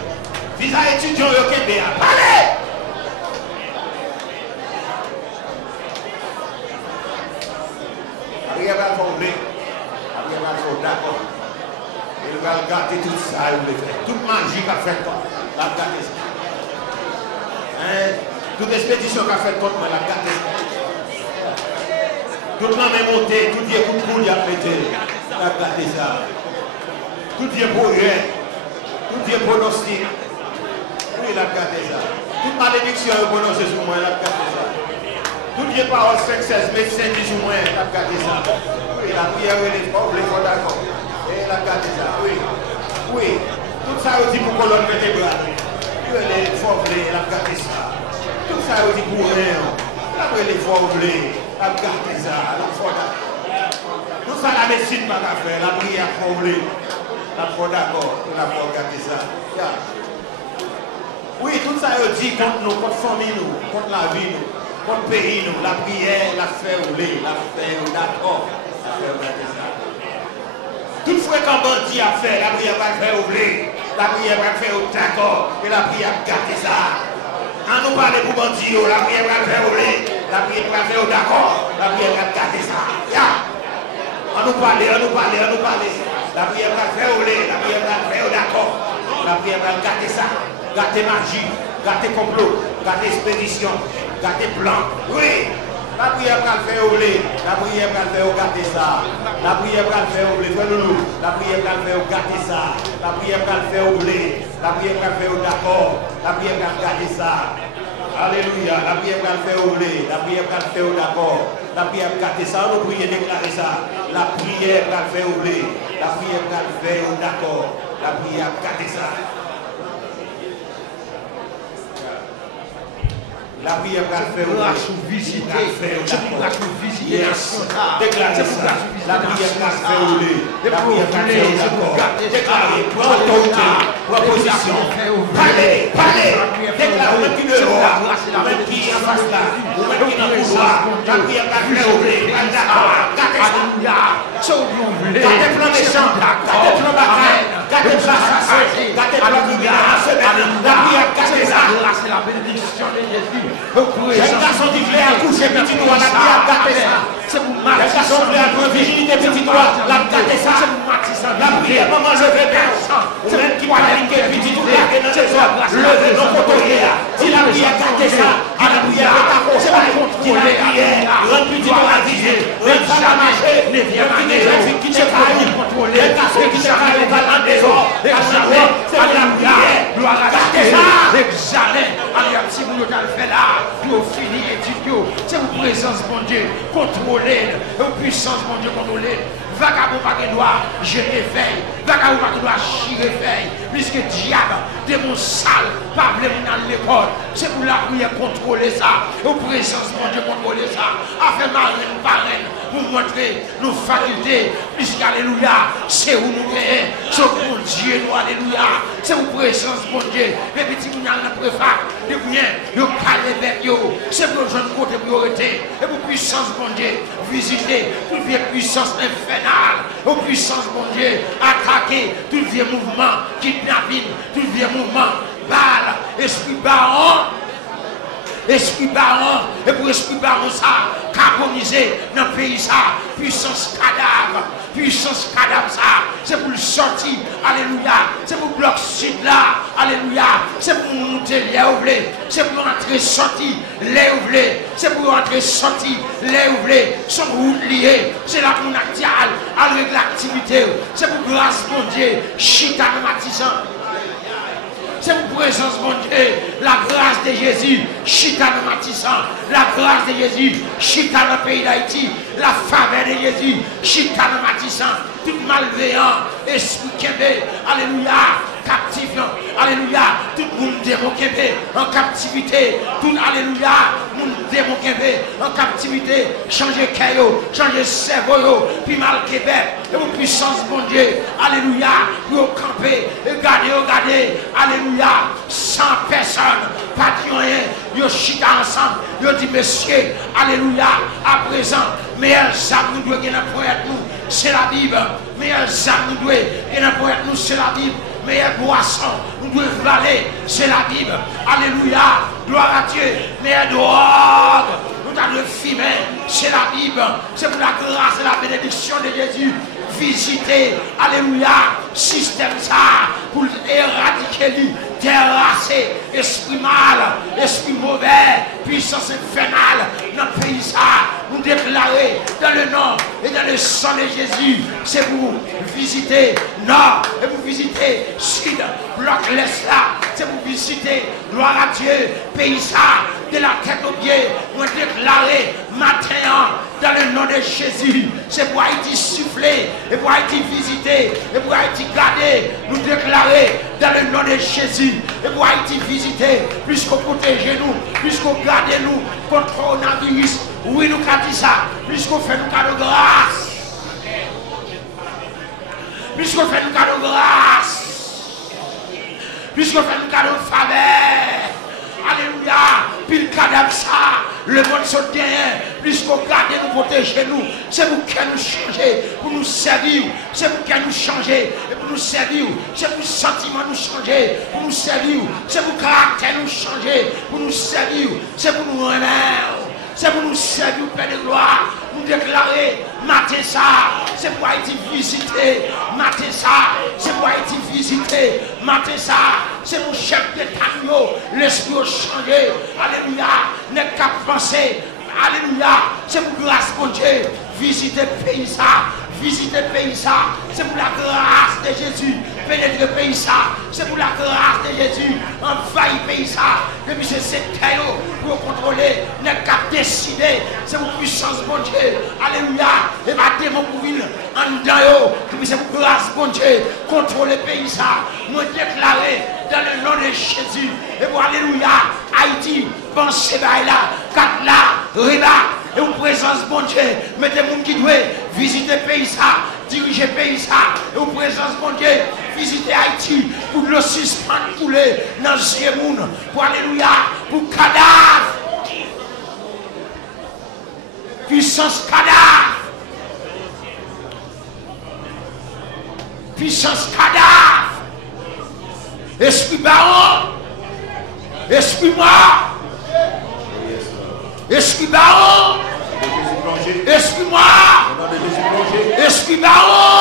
Visa étudiant au Kébé. Parlez. La prière va le former. La prière va le faire, d'accord. Il va garder tout ça, il va faire. Toute magie qu'a fait quoi. La garder ça. Toute expédition qu'a fait contre moi, la garder ça. Toute la même montée, tout Dieu pour couler à péter. La garder ça. Tout Dieu pour rien. Tout Dieu pronostic. Oui, la garder ça. Toute malédiction est prononcée sur moi, la garder ça. Tout Dieu parole succès, médecin dit sur moi, la garder ça. Oui, la prière est forte, les fois d'accord. Et la garder ça, oui. Tout ça aussi pour colonne vertébrale. Elle est forte, la garder ça. Tout ça aussi pour rien. Après les fois oubliées, la garde ça, la foi. Tout ça, la médecine pas faire, la prière pas oublier. La foi d'accord, la foi garder ça. Oui, tout ça dit contre nous, contre la famille, nous, contre la vie, nous, contre le pays, nous, la prière, la fait oublier, la fait d'accord, la fait garder ça. Toutefois, quand bandit a fait, la prière va faire oublier, la prière va faire d'accord, et la prière garder ça. Quand nous parlons pour bandit, la prière va faire oublier, la prière va faire d'accord, la prière va garder ça. On nous parle. La prière va faire oublier, la prière va faire d'accord, la prière va garder ça. Garder magie, garder complot, garder expédition, garder plan. Oui, la prière va faire oublier, la prière va faire garder ça. La prière va faire oublier, la prière va faire garder ça. La prière va faire oublier, la prière va faire d'accord, la prière va garder ça. Alléluia, la prière va faire oublier, la prière va faire d'accord, la prière va garder ça. On prie déclarer ça. La prière va faire oublier, la prière va faire d'accord, la prière va garder ça. La prière va faire visiter. C'est pour la visiter. Déclarez ça. La prière va faire rouler. La prière va faire d'accord. Déclarez. Autorité. Proposition. Parlez. Déclarez. Même qui dehors. Même qui en face là. Même qui dans le couloir. La prière va faire rouler. D'accord. Alléluia. Gardez plan méchant. Gardez plan bataille. Gardez plan chassé. Gardez plan criminel. La prière gardez ça. C'est la bénédiction de Jésus. Les garçons qui veulent accoucher petit doigt, la prière gardez ça. C'est pour moi. Les garçons qui veulent accoucher virginité petit doigt, la gardez ça. La prière, maman, je vais bien. Ou même qui panique petit doigt, levez nos côtés. Si la prière gardez ça, la prière est accrochée. Si la prière, rend petit doigt à viser, rend ça à marcher. Les filles qui ne caillent, les garçons qui ne caillent pas dans des ordres. C'est la prière. Gloire à Dieu. L'examen, si vous le faites là, pour finir étudier, c'est vos présence, mon Dieu, contrôler, vos puissance, mon Dieu, contrôler. Vagabond pas qui doit jeter feuille, vagabond pas qui doit chirer feuille, puisque diable, démon sale, pas blé dans l'école, c'est pour la prière contrôler ça, vos présence, mon Dieu, contrôler ça, afin marraine, parraine, pour montrer nos facultés, puisqu'alléluia, c'est où nous créons, c'est pour Dieu, nous, alléluia, c'est vos présence, mon Dieu, les petits qui ont le préfac, les bien, le calé avec eux, c'est pour le jeune côté priorité, et pour puissance, mon Dieu, visiter toute vieille puissance infernale, aux puissances, mon Dieu, attaquer tout vieux mouvement, kidnapping, tout vieux mouvement, balle, esprit baron, et pour esprit baron ça, carboniser dans le pays ça, puissance cadavre ça, c'est pour le sortir, alléluia, c'est pour le bloc sud là, alléluia, c'est pour monter les ouvrés, c'est pour entrer sortir les ouvrés, c'est pour entrer sortir les ouvrés, sont route liées, c'est là pour nous avec l'activité, c'est pour grâce mon Dieu, chita matisant. C'est pour présence, mon Dieu, la grâce de Jésus, chita dans Matissan, la grâce de Jésus, chita dans le pays d'Haïti, la faveur de Jésus, chita dans Matissan, tout malveillant, esprit Québec, alléluia, captivant, alléluia, tout le monde démon Québec en captivité, tout alléluia, monde démon Québec en captivité, changer caillot, changer cerveau, puis mal Québec, et vos puissances, mon Dieu, alléluia, pour camper, regardez, alléluia, 100 personnes, pas de rien, ils chita ensemble, ils dit messieurs, alléluia, à présent, meilleurs âmes nous doivent gagner pour nous, c'est la Bible, meilleurs âmes nous doivent gagner pour nous, c'est la Bible. Meilleure boisson, nous devons valer, c'est la Bible. Alléluia, gloire à Dieu. Meilleure drogue, nous devons fumer, c'est la Bible. C'est pour la grâce et la bénédiction de Jésus. Visiter, alléluia, système ça, pour éradiquer lui, terrasser, esprit mal, esprit mauvais, puissance infernale, dans le pays ça, nous déclarer dans le nom et dans le sang de Jésus, c'est pour visiter nord et pour visiter sud, bloc l'est là, c'est pour visiter, gloire à Dieu, pays ça, de la tête aux pieds, nous déclarer matin, dans le nom de Jésus. C'est pour Haïti souffler, et pour Haïti visiter, et pour Haïti garder, nous déclarer dans le nom de Jésus. Et pour Haïti visiter, puisqu'on protège nous, puisqu'on garde nous contre le coronavirus. Oui, nous avons dit ça, puisqu'on fait nous cadeau de grâce. Puisqu'on fait nous cadeau de grâce. Puisqu'on fait nous cadeau de faveur. Alléluia. Puis le cadavre ça, le monde saute derrière. Puisqu'on garde nous, protéger nous. C'est pour qu'elle nous change, pour nous servir. C'est pour qu'elle nous change, et pour nous servir. C'est pour le sentiment nous changer, pour nous servir. C'est pour le caractère nous changer, pour nous servir. C'est pour nous remettre. C'est pour nous servir, Père de gloire. Nous déclarer, matin ça. C'est pour Haïti visiter, matin ça. C'est pour Haïti visiter, matin ça. C'est pour chef d'État, l'esprit changé. Alléluia. N'est qu'à penser. Alléluia. C'est pour grâce, mon Dieu. Visiter le pays ça. Visiter le pays ça. C'est pour la grâce de Jésus. Pénétrer le pays ça. C'est pour la grâce de Jésus. Envahir le pays ça. Depuis ce secteur pour contrôler. N'est qu'à décider. C'est pour puissance, mon Dieu. Alléluia. Et ma démon pour venir en dedans. C'est pour grâce, mon Dieu. Contrôler le pays ça. Nous déclarer dans le nom de Jésus. Et pour Alléluia. Haïti, pensez là. Quatre là. Riba. Et en présence, bon Dieu, mettez les gens qui doivent visiter le pays, ça, diriger le pays, ça. Et en présence, bon Dieu, visiter Haïti pour le suspendre couler dans le monde. Pour Alléluia, pour cadavre. Puissance cadavre. Puissance cadavre. Esprit baron. Esprit mort. Esprit baron. Esprit mort. Esprit baron.